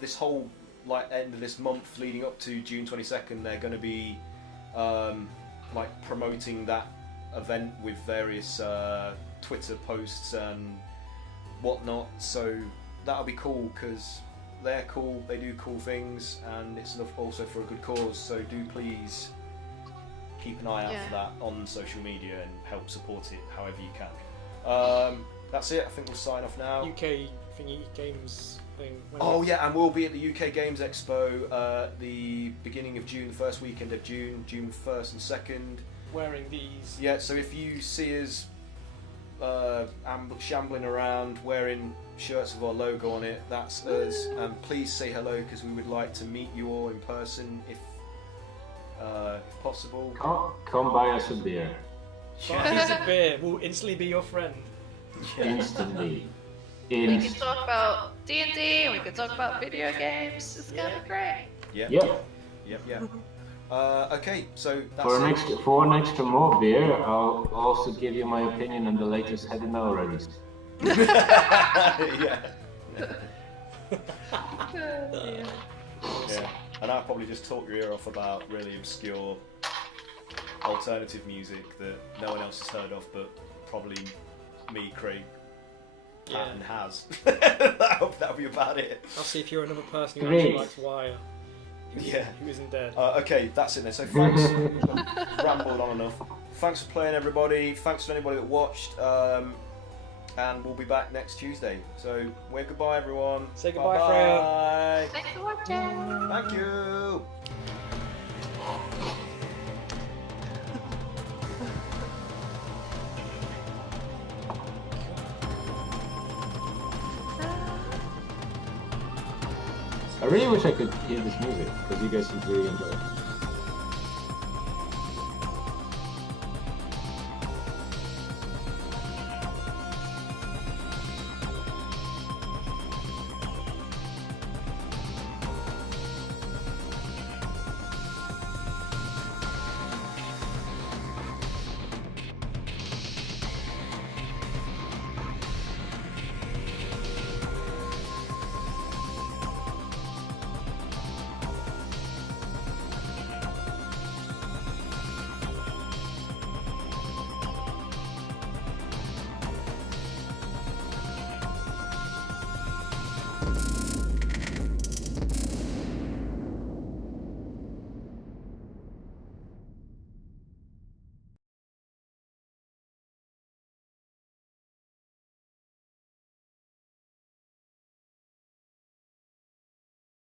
this whole like end of this month leading up to June 22nd, they're going to be like promoting that event with various Twitter posts and whatnot, so that'll be cool because they're cool, they do cool things, and it's also for a good cause, so do please keep an eye out for that on social media and help support it however you can. That's it, I think we'll sign off now. UK thingy games thing. Oh yeah, and we'll be at the UK Games Expo the beginning of June, the first weekend of June, June 1st and 2nd. Wearing these. Yeah, so if you see us shambling around wearing shirts with our logo on it, that's us. And please say hello because we would like to meet you all in person if possible. Come buy us a beer. Buy us a beer. We'll instantly be your friend. Instantly. We can talk about D&D and we can talk about video games. It's gonna be great. Yeah. Okay, so that's for an extra more beer, I'll also give you my opinion on the latest Head and Now release. Yeah. And I'll probably just talk your ear off about really obscure alternative music that no one else has heard of, but probably me, Craig, Pat, and has. That'll be about it. I'll see if you're another person who actually likes Wire. Who isn't dead. Okay, that's it then. So thanks. Rambled on enough. Thanks for playing, everybody. Thanks to anybody that watched. And we'll be back next Tuesday. So wave goodbye, everyone. Say goodbye, Freya. Thanks for watching. Thank you. I really wish I could hear this music because you guys seem to really enjoy it.